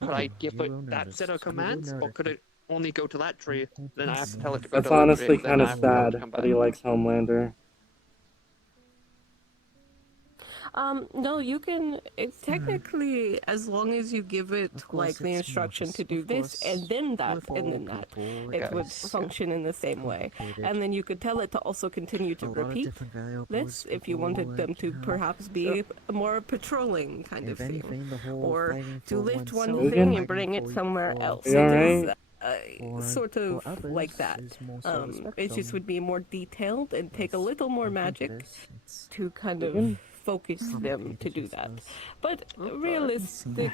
Could I give it that set of commands, or could it only go to that tree? Then I have to tell it to go That's to that honestly tree. kind of sad that he likes Homelander. No, you can. It's technically as long as you give it like the instruction to do this and then that and then that, it would function in the same way. And then you could tell it to also continue to repeat this if you wanted them to perhaps be more patrolling kind of thing, or to lift one thing and bring it somewhere else. It is sort of like that. It just would be more detailed and take a little more magic to kind of focus them to do that. But realistically,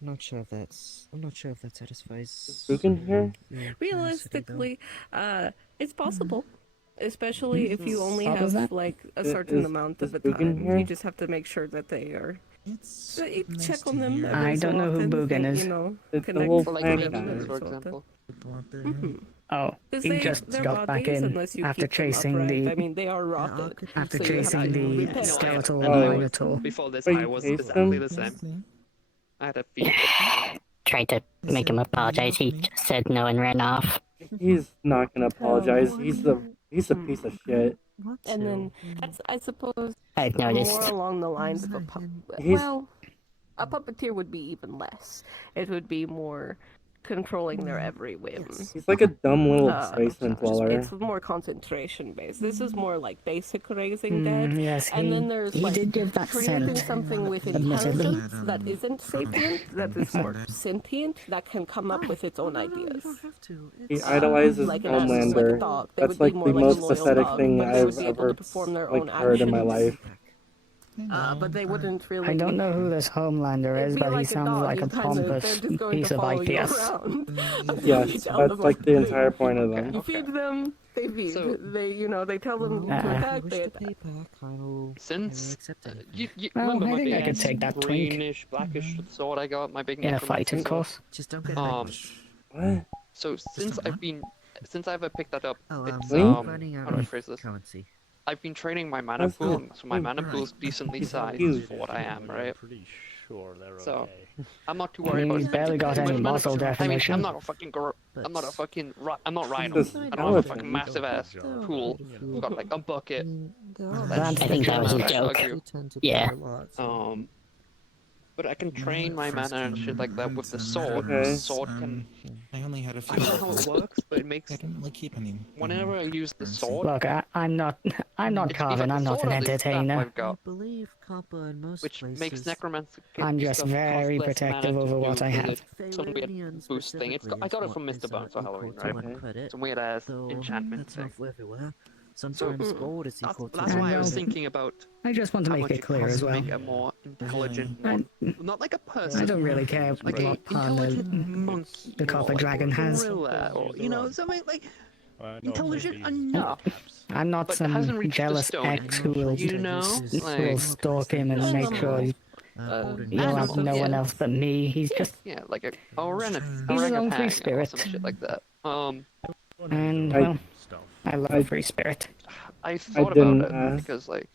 I'm not sure if that satisfies. Spoken here? realistically, it's possible. Especially if you only What was have that? like a certain amount of the Boogan time. here? You just have to make sure that they are. So you check on them. I every so don't know who often, Boogan and, is. You know, It's the connect whole to For like plant them 3 guy. minutes, for every so often. example. Oh, Because he they, just their got back bodies, in unless you after keep them chasing upright, the I mean, they are rotted. after so you have chasing to the repair them. skeletal And I was, minotaur. before this, But I you was chased exactly him? the same. I had a feet. Tried to make him apologize. He just said no and ran off. He's not gonna apologize. He's a piece of shit. And then that's, I suppose, I'd more noticed. along the lines of a He's- well, a puppeteer would be even less. It would be more controlling their every whim. He's like a dumb little Uh, basement dweller. It's more concentration based. This is more like basic raising dead. Yes, And then there's he like did give that creating scent. something with admittedly. intelligence that isn't sapient, that is more sentient, that can come up with its own ideas. He idolizes Like an animal, like a Homelander. dog. They That's would like be the more like a most loyal pathetic dog, thing but they would I've be able ever to perform their like own heard in my actions. life. But they wouldn't really. I don't know who this Homelander is, It'd be but he like a sounds dog, like a you kinda- pompous they're just going piece to of follow you IPS. around until you Yes, tell that's them like what the to do. entire point of them. You feed them, they feed. So- They, you know, they tell them to attack, they attack. Since you Well, remember I my think I big could take that twink. greenish, blackish sword I got, my big In a necromancer fighting sword? course. Just don't get What? So since I've picked that up, it's running out how do I of phrase this? currency. I've been training my mana That's pool, not- so my mana pool's decently sized huge. for what I am, right? Pretty sure they're So, okay. I'm not too worried about He's barely got too any much mana. muscle I mean, definition. I'm not a fucking I'm not Rhino. Just I don't have a fucking massive ass pool. I've got like a bucket. I think that was a joke. Yeah. But I can train my mana and shit like that with the sword. Okay. The sword can. I only had a few. I don't know how it works, but it makes. I didn't really keep any. Whenever I use the sword, Look, I'm not it's Carvin, either I'm the not sword an or the staff entertainer. I've got, believe copper in most which makes places. necromancy. I'm just stuff very cost less protective mana to over what do I with have. it. Some weird boost thing. I got it from Mr. Bones for Halloween, right? Some weird ass enchantment That's thing. not everywhere. Sometimes gold is equal to That's why I was Well, thinking about I just want to how make much it clear costs as to well. make a more intelligent I- one. Not like a person. I don't really care Like a what pun intelligent monkey. the copper or dragon like a has. gorilla, or you know, something like No, intelligent maybe- enough. I'm not But hasn't some reached the jealous Stone ex Age, who will you know, like stalk him and make sure you'll have no one else but me. He's just yeah, like a orangutan, He's his own or free spirit. some shit like that. and I- well, I love free spirit. I thought didn't about it ask. because like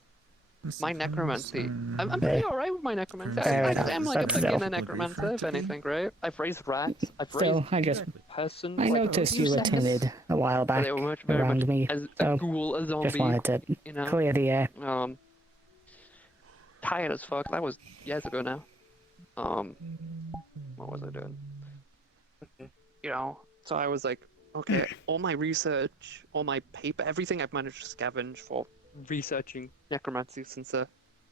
my necromancy, I'm pretty alright with my necromancy. Fair I enough, am like a but still. beginner necromancer, if anything, right? I've raised rats. I've Still, raised I just persons. I like, noticed you were insects. timid a while But back they were much, very around much me, as a so ghoul, a zombie. just wanted to you know, clear the air. Tired as fuck. That was years ago now. What was I doing? You know, so I was like, okay, all my research, all my paper, everything I've managed to scavenge for researching necromancy since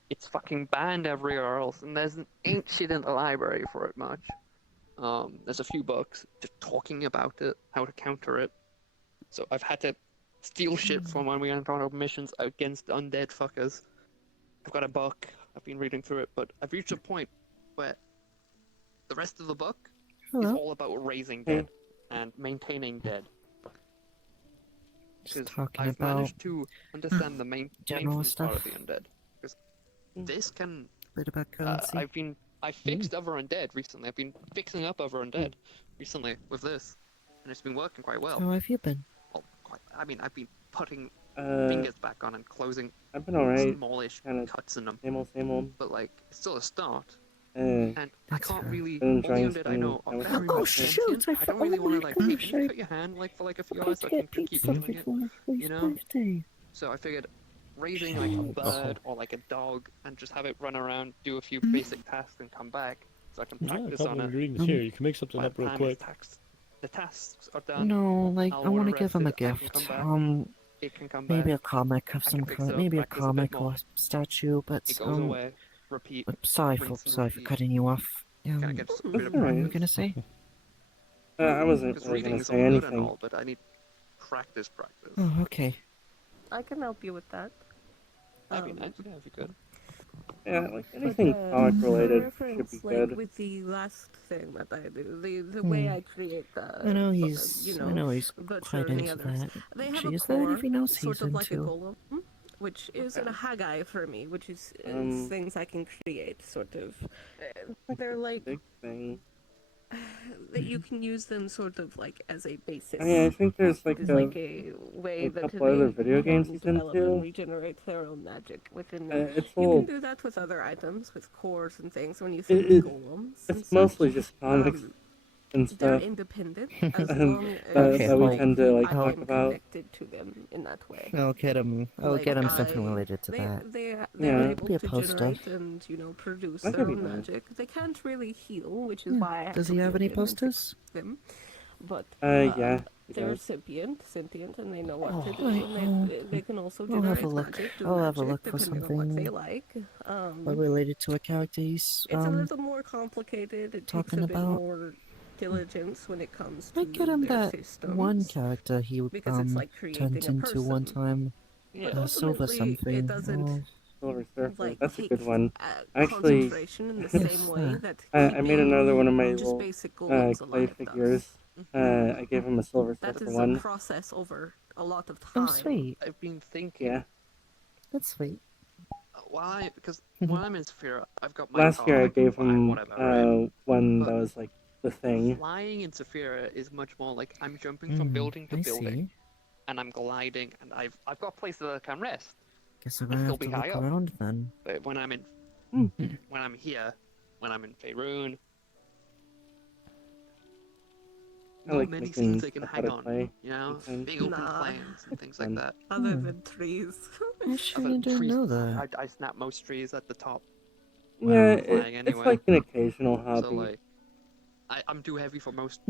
it's fucking banned everywhere else, and ain't shit in the library for it much. There's a few books just talking about it, how to counter it. So I've had to steal shit from when we went on missions against undead fuckers. I've got a book, I've been reading through it, but I've reached a point where the rest of the book is all about raising dead and maintaining dead. Because talking I've about managed to understand the general maintenance part of stuff. the undead. Because this can... bit about currency. I fixed other undead recently. I've been fixing up other undead recently with this. And it's been working quite well. How have you been? Well, I've been putting fingers back on and closing I've been alright. smallish Kinda cuts in them. Same old. But like, it's still a start. And I can't really. Been All the trying undead I to know find- are I very was- much sentient. I don't really want to like, hey, can you cut your hand like for like a few hours so I can keep healing it? You know? So I figured raising like a bird or like a dog and just have it run around, do a few basic tasks, and come back so I can There's not a practice couple on it. ingredients here. You can make something By up the real time quick. the tasks are done, No, like I'll I want to give rest him a it, I can come gift. back, it can come Maybe back, a comic of I some can fix kind. it up, Maybe a practice a bit comic more. or statue. But It goes away, repeat, sorry rinse and for repeat. cutting you off. Gotta get a bit of What were you practice. gonna say? I wasn't Because really gonna reading's say all good and anything. all, but I need practice. Oh, okay. I can help you with that. That'd be nice, yeah, if you could. Yeah, like anything comic related should reference, be like, good. with the last thing that I do, the way I create I know he's. you I know he's Virtua quite and the into others, that. they have Actually, a is there core, anything else sort he's of like a into? golem, which is a Haggai for me, which is Um, things I can create, sort of. They're like Big thing. that you can use them sort of like as a basis. I mean, I think there's like It's a, like a way a that couple other they video games can he's develop and into. regenerate their own magic within them. It's You all. can do that with other items, with cores and things. When you think golems, and It's mostly such, just comics and they're stuff. independent as long as that we tend to like I talk am about. connected to them in that way. I'll get him. I'll Like, get him something related to that. They're Yeah. able Be a to poster. generate and produce That their could be own nice. magic. They can't really heal, which is why I have Does to he have build any in and fix posters? them. But Yeah. he they're does. sentient, and they know what to do, right, and they can also I'll have generate a look. magic, do I'll have a magic, look for depending on what they something like. related to a character he's It's a little more complicated. It takes talking a bit about. more diligence when it comes to I get him their that systems. one character he because it's like creating turned a into one person. time. But Silver ultimately, something. it doesn't Oh, Silver Surfer. like That's a take good one. Actually, concentration in the same way that I made another one of my just little basic golems clay alive figures. I gave him a Silver That Surfer is one. a process over a lot of time. oh, sweet. I've been thinking. Yeah. That's sweet. Because when I'm in Saphira, I've got my Last car, year I I can gave fly, him whatever, right? one But that was like the thing. Flying in Saphira is much more like I'm jumping from building to I building, see. and I'm gliding, and I've got places that I can rest. Guess I'm and gonna still have be to high look up. around then. But when I'm in, when I'm here, when I'm in Faerun, I not like many making scenes I can stuff out hang of on. clay. You know, sometimes. big open Nah. plains and things like that. Other than trees. Actually, I Other didn't trees, know that. I snap most trees at the top. Yeah, flying it's anyway. like an occasional hobby. So like, I'm too heavy for most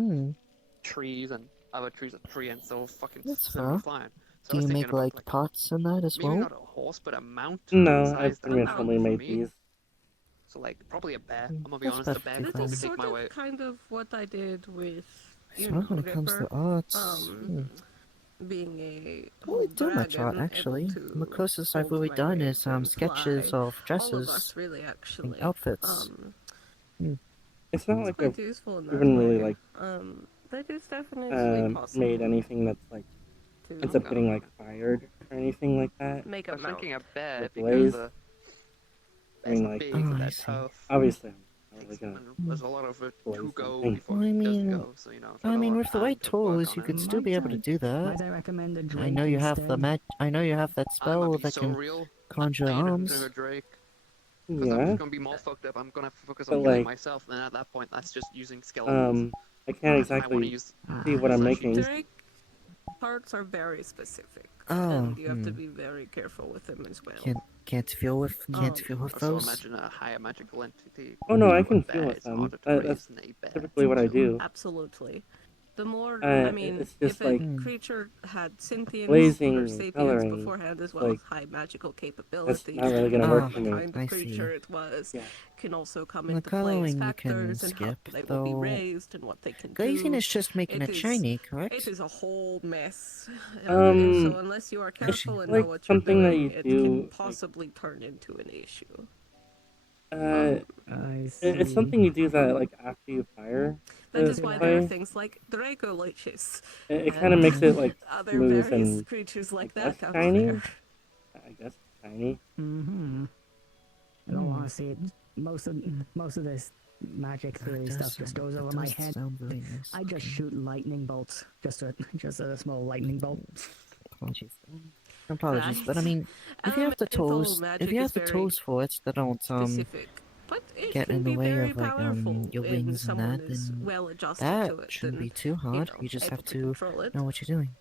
trees, and other trees are tree and so fucking That's send me fair. flying. So I Do was you thinking make about, like pots and that as maybe well? not a horse, but a mount. No, size I've that pretty much would only for made me. these. So like probably a bear. I'm gonna be That's honest, a bear perfectly could That probably is take sort my of weight. kind of what I did with, I you suppose know, when it comes to Ripper, arts. being a We whole do much art dragon, actually. able to The closest I've hold really my done weight is and sketches fly. of All of us dresses really and actually. outfits. It's not It's like quite I've useful in that even really way. like That is definitely possible. made anything that's like to ends up getting like fired or anything like that. make I a was thinking a mount. bear Or because blaze. the I mean, bear's like, big, Oh, I they're see. tough. obviously, I'm not really And gonna there's a lot of it to blaze go something. before Well, I it does mean, go. So you know, it's got I a mean, lot with of the right time to work tools, on you it. could still be able to do that. Might I recommend a Drake I know you have the instead? I know you have that I might spell be that so can real. conjure I ain't into arms. a Drake. Because I'm Yeah, just gonna be more fucked up. I'm gonna focus but on healing like, myself, and at that point, that's just using skeletons. I can't I want to exactly use see what I'm making. Drake parts are very specific, Oh, and you have to be very careful with them as well. Can't feel with So those. imagine a higher magical entity. Oh no, I With can bear, feel with it's them. harder to That's reason a bear. typically what I do. Absolutely. The more, I mean, It's just if a like creature had sentience blazing or and sapience coloring, beforehand, as well like, as high magical that's capabilities, not really gonna work for the me. kind of I creature see. it was, Yeah. can also come The into play as coloring you can factors and how skip, they will be though. raised and what they can Glazing do. is just making it is- shiny, correct? It is a whole mess. Um, So unless you are careful and like know what you're something that doing, you it do, can like, possibly turn into an issue. I see. It's something you do that like after you fire That the is why there are clay. things like Draco Leeches. It kind of makes it like other smooth various and creatures like I guess that out shiny. there. I guess shiny. Mm-hmm. In all honesty, most of this magic theory stuff just goes over my head. Sound very nice. I just shoot lightning bolts, just a small lightning bolt. Apologies. Apologies, but I Right. mean, if you have the Elemental tools, magic if you is have the very tools for it that don't specific, but it get can in the be way very of like powerful your when wings and someone that, is then well adjusted that to it shouldn't and, be too hard. You just able have to to control it. know what you're doing.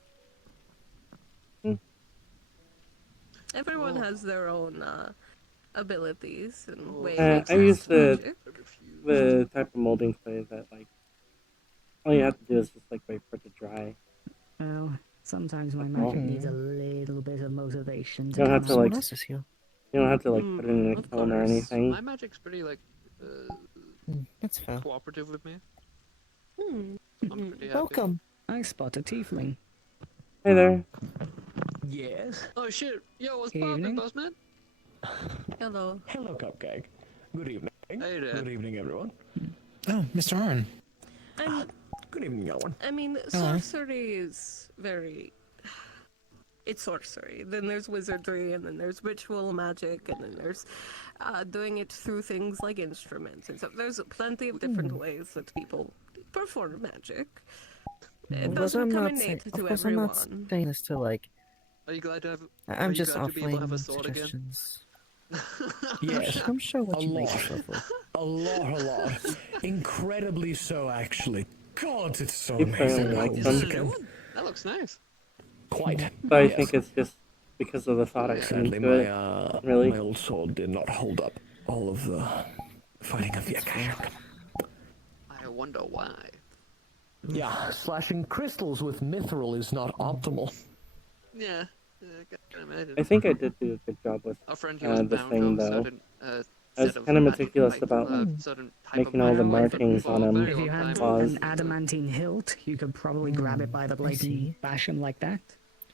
Everyone has their own abilities and ways I of use magic. the type of molding clay that like all you have to do is just like wait for it to dry. Well, sometimes my That's all. magic needs a little bit of motivation You to don't have come to out. like you don't have to like put it in a kiln or anything. My magic's pretty like That's fair. cooperative with me. Hmm. I'm pretty happy. Welcome. I spot a tiefling. Hey there. Yes. Oh shit! Yo, what's poppin', boss man? Hello. Hello, Cupcake. Good evening. Hey there. Good evening, everyone. Oh, Mr. Arn. Good evening, Owen. I mean, Hello. sorcery is very. It's sorcery. Then there's wizardry, and then there's ritual magic, and then there's doing it through things like instruments and stuff. There's plenty of different ways that people perform magic. It doesn't come innate to of course, I'm everyone. not saying this to like. Are you glad to have? I'm are just you glad to be able to have a offering sword again? suggestions. Yes. I'm sure what a you make lot. yourself with. A lot. Incredibly so, actually. God, it's so You amazing. finally like Is them. this a new one? That looks nice. Quite. But I yes. think it's just because of the thought I put Sadly, into it. Really? my old sword did not hold up all of the fighting of the occasion. I wonder why. Yeah, slashing crystals with mithril is not optimal. Yeah, I can imagine. I think I did do a good job with Our friend here was the bound thing to a though. certain I was set of kind of magic meticulous type, about certain type making of all the magic markings for on a them. very If you long had time. an adamantine hilt, you could probably grab it by the blade and bash him like that.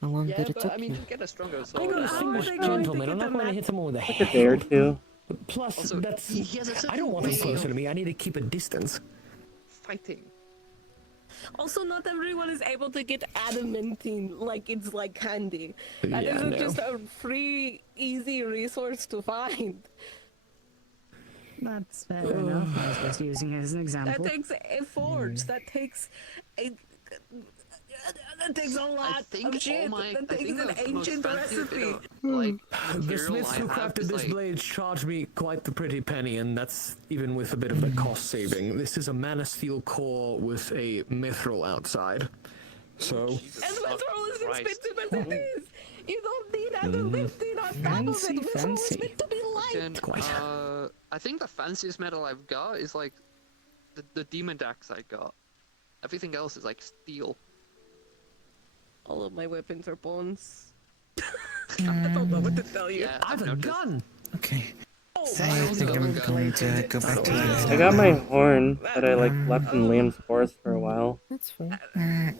How long Yeah, did it but take I mean, you? to get a stronger I'm sword. a distinguished gentleman. I'm not going to hit someone with a Like a day or two. Plus, Also, that's. he has a I don't want them certain way closer of- to me. I need to keep a distance. Fighting. Also, not everyone is able to get adamantine like it's like candy. That Yeah, isn't no. just a free, easy resource to find. That's fair enough. I was just using it as an example. That takes a forge. That takes a. That takes a lot of shit. That takes an ancient recipe. The material smiths I who have crafted is this like- blade charged me quite the pretty penny, and that's even with a bit of the cost saving. This is a mana steel core with a mithril outside. So. And mithril is expensive as it is. You don't need adamantine on top of it. Fancy, Mithril is fancy. meant to be light. Fucking, I think the fanciest metal I've got is like the demon axe I got. Everything else is like steel. All of my weapons are bones. I don't know what to tell you. Yeah, I have a gun! Okay. Oh, I think I'm going to go back to the I got my horn that I like left in Liam's forest for a while. That's fine. I'm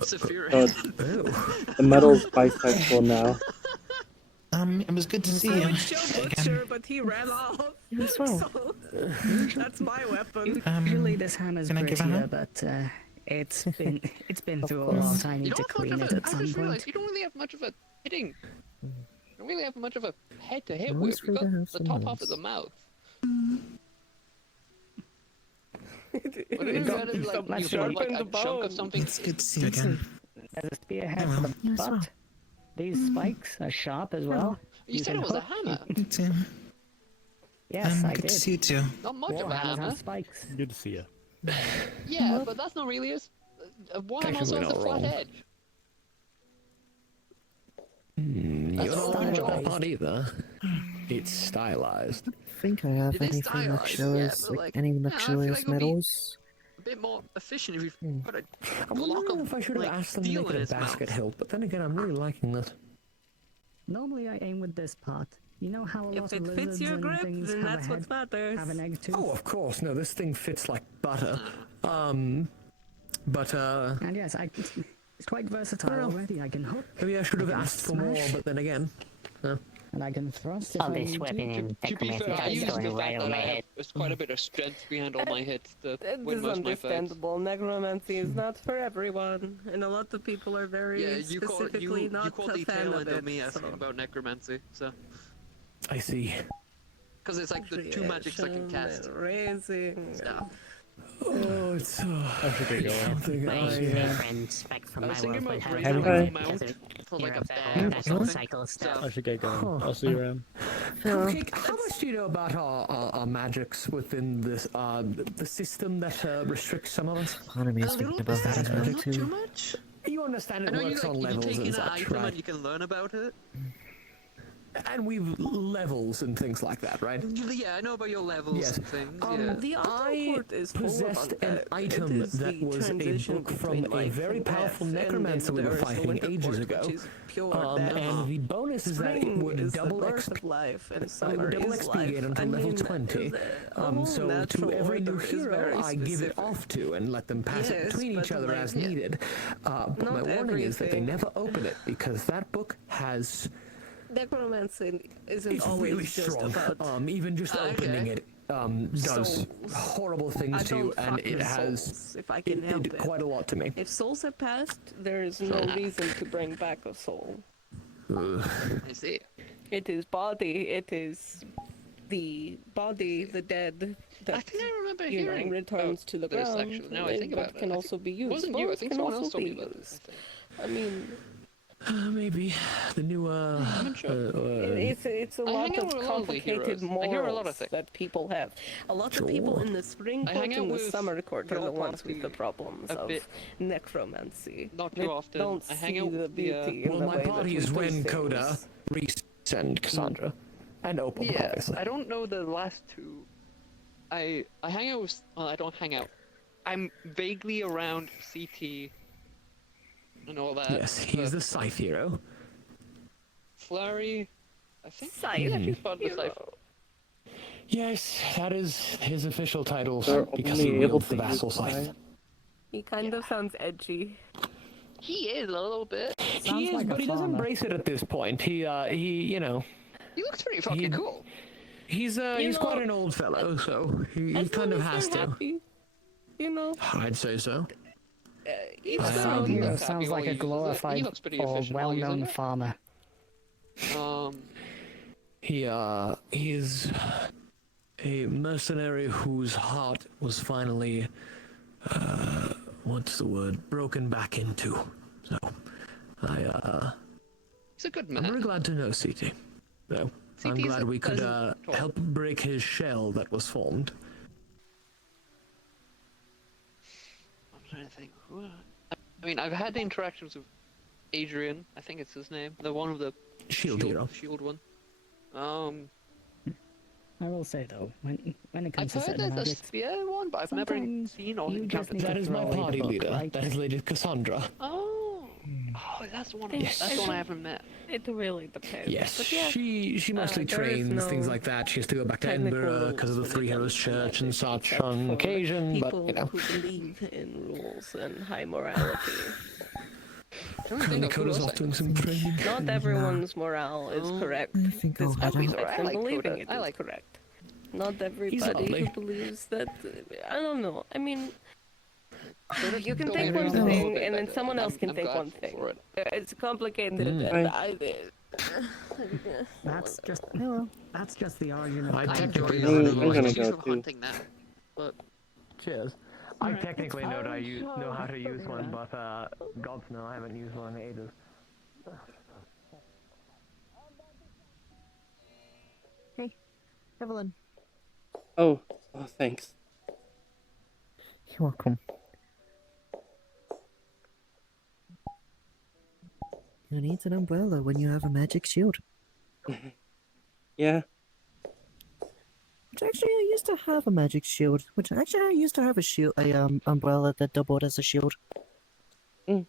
Saphira. So the metal's bisexual now. It was good to see I you. would show Butcher, but he ran off. As well. So, that's my weapon. Usually this hammer's can I give a prettier, hand? but it's been through a lot. I You need to don't have much clean of it a. at I some just point. realized you don't really have much of a hitting. You don't really have much of a head to hit Well, with. it's You got good to have the some top half hands. of the mouth. It What if is you had something like like you put like sharpen a the chunk of bone. something? It's good to see you again. There's a spearhead Hello. for the butt. These spikes are sharp as well. You said can it was a hook- hammer. Me too. Yes, I Good did. to see you too. Not much of a Warhammers hammer. have spikes. Good to see you. Yeah, but that's not really a Warhammer also has a not flat wrong. edge. You're That's not all wrong right. about that part either. It's stylized. I think I have It is anything stylized, luxurious, yeah, but, like any I feel like luxurious it would be metals. A bit more efficient if you put a I'm block wondering of if I should have like asked them to steel make in it a his basket mouth. hilt, but then again, I'm really liking this. Normally I aim with this part. You know how a lot If of it lizards fits your and grip, things then have that's a what head, matters. have an egg too? Oh, of course. No, this thing fits like butter. And yes, it's quite versatile Well, already. I can hook. maybe I should have I can asked for more, smash, but then again. and I can thrust if All I this need to. weapon and To be necromancy fair, I stuff is use the going fact right that over my I have head. there's quite a bit of strength behind all my hits to That win is most of my fights. understandable. Necromancy is not for everyone, and a lot of people are very Yeah, you call specifically you not caught a the fan tail of end it. of me asking so. about necromancy, so I see. because it's like the two magics I can cast. Raising. So, Oh, it's something My I, friend Spec from I my was thinking world about would bringing have like a it mount because for like you're a the bag or natural something. cycle stuff. I should get going. I'll see you around. Cupcake, how much do you know about our magics within this the system that restricts some of us? Part of me is thinking about that as well not too too. much. You understand I it know you works on you levels take and in an such, item right? and you can learn about it. And we've levels and things like that, right? Yeah, I know about your levels Yes. and things. Yeah. The I court is full possessed of an undead. item It is that the was a transition book from between a life very and powerful death, necromancer and we then were there is the fighting winter ages court, ago. which is pure death. And the bonus is that it Spring would is the double birth XP. of life, and It summer would double is XP life. gain until I level mean, 20. the whole So to natural every new order is hero, very I give it specific. off to and let them pass it Yes, between each but other like, as needed. But my not warning is that they everything- never open it because that book has. Necromancy isn't It's always really just strong. about Even just opening it does souls. horrible things I to you, don't and fuck it with has souls if I can it help did it. quite a lot to me. If souls are passed, there is no reason to bring back a soul. I see. It is body. It is the body, the dead. That, I think I remember you know, hearing returns about to the this, ground. actually, now I think about but it. can I also think be it used. wasn't you, I Both think can someone also else told be me about this, used. I mean, Maybe the new it's a I lot hang out of with a lot of the complicated heroes. I hear a lot of morals things. that people have. A lot of people in the spring I court hang out and the with summer court are your the ones with party the problems a of bit. necromancy. Not too They often. don't I hang see out the with beauty in well, the my way that party we is do when things. Coda, Reese, and Cassandra, and Opal, Yeah, obviously. I don't know the last two. I hang out with. Well, I don't hang out. I'm vaguely around CT and all that. Yes, he's the Scythe hero. Flurry, I think. Scythe Yeah, he's part of the Scythe. Yes, that is his official title They're because he only able wields the to use vassal scythe. five. He kind of sounds edgy. He is a little bit. He is, but he doesn't embrace it at this point. He, you know. He looks pretty fucking cool. He's quite an old fellow, so he kind of has to. Happy, you know. I'd say so. Each The their Scythe own. hero Looks happy sounds while like he a uses it. He glorified looks pretty or efficient while using well-known it. farmer. He's a mercenary whose heart was finally, what's the word, broken back into. So, He's a good I'm man. very glad to know CT. So, I'm CT's glad a we could pleasant talk. help break his shell that was formed. I'm trying to think. I mean, I've had interactions with Adrian. I think it's his name. The one with the Shield hero. Shield one. I will say though, when it I've comes to heard certain there's a magics, spear one, but I've never sometimes seen or you just encountered need that. That is my throw away the party book, leader. right? That is Lady Cassandra. Oh, that's the one. Yes. That's the one I haven't met. It really depends. Yes, but yeah, she mostly there is trains, no things like that. She has to go back to technical Edinburgh because of the rules Three when it Heroes comes to Church and magic, such except on for occasion, but people you know. who believe in rules and high morality. Currently, Coda's off doing some training. Not everyone's morale is correct. I think I'll head Despite out. them I like believing Coda. it I is like correct. Not everybody lovely. who believes that. I don't know. I mean, you can Don't think get me one wrong, thing, I'm and then better. someone else can I'm think glad one thing. for it. It's complicated, Mm. and that's just the argument. I I enjoy technically it. know I'm how gonna to I'm go from too. hunting now, but Cheers. I technically know how to use one, but gods know I haven't used one in ages. Hey, Evelyn. Oh, thanks. You're welcome. Who needs an umbrella when you have a magic shield? Yeah. Which actually, I used to have a magic shield. Which actually, I used to have a umbrella that doubled as a shield. Mm.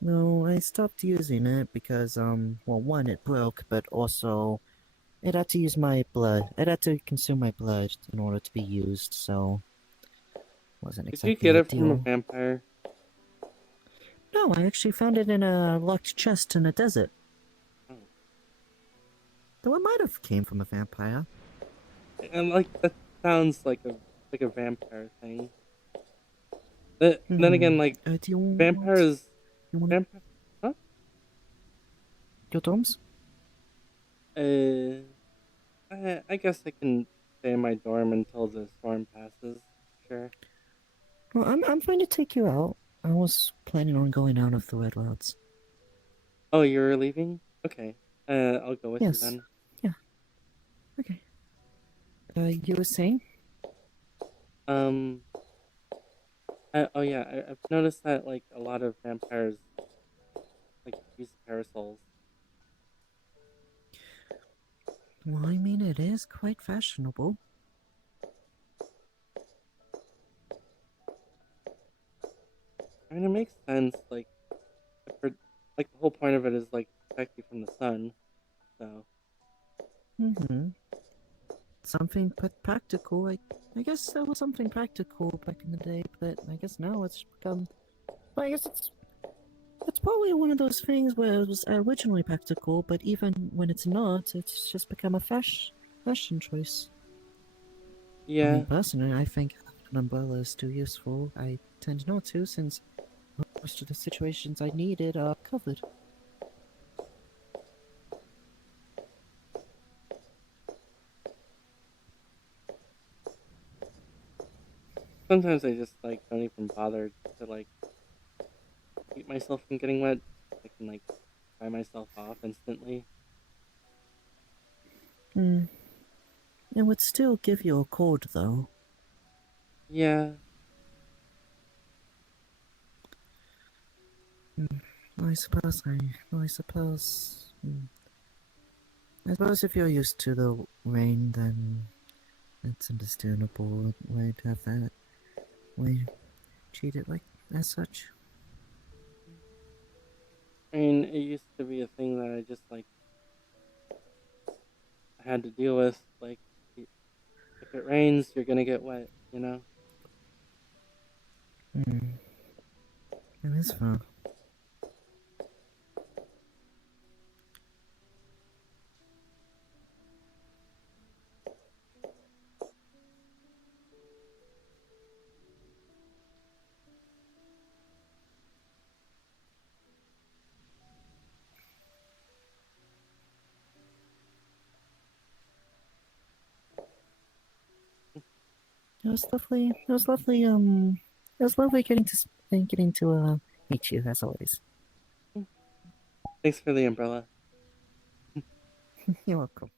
No, I stopped using it because, well, one, it broke, but also, it had to use my blood. It had to consume my blood in order to be used, so wasn't Did exactly you get it ideal. from a vampire? No, I actually found it in a locked chest in a desert. Though it might have came from a vampire. And that sounds like a vampire thing. But then again, do you vampires. want Huh? your toms? I guess I can stay in my dorm until the storm passes. Sure. Well, I'm fine to take you out. I was planning on going out of the Red Clouds. Oh, you're leaving? Okay. I'll go with Yes. you then. Yeah. Okay. You were saying? Oh yeah, I've noticed that like a lot of vampires like use parasols. Well, I mean, it is quite fashionable. I mean, it makes sense. Like the whole point of it is like protect you from the sun. So Mm-hmm. Something practical. I guess there was something practical back in the day, but I guess now it's become. Well, I guess it's probably one of those things where it was originally practical, but even when it's not, it's just become a fashion choice. I yeah, mean, personally, I think an umbrella is too useful. I tend not to, since most of the situations I needed are covered. sometimes I just like don't even bother to like keep myself from getting wet. I can like dry myself off instantly. Hmm. It would still give you a cold, though. Yeah. I suppose I suppose. I suppose if you're used to the rain, then it's understandable way to have that way treat it like as such. I mean, it used to be a thing that I just like had to deal with. Like, if it rains, you're gonna get wet. You know. Hmm. It is fun. It was lovely. It was lovely. It was lovely getting to meet you as always. Thanks for the umbrella. You're welcome.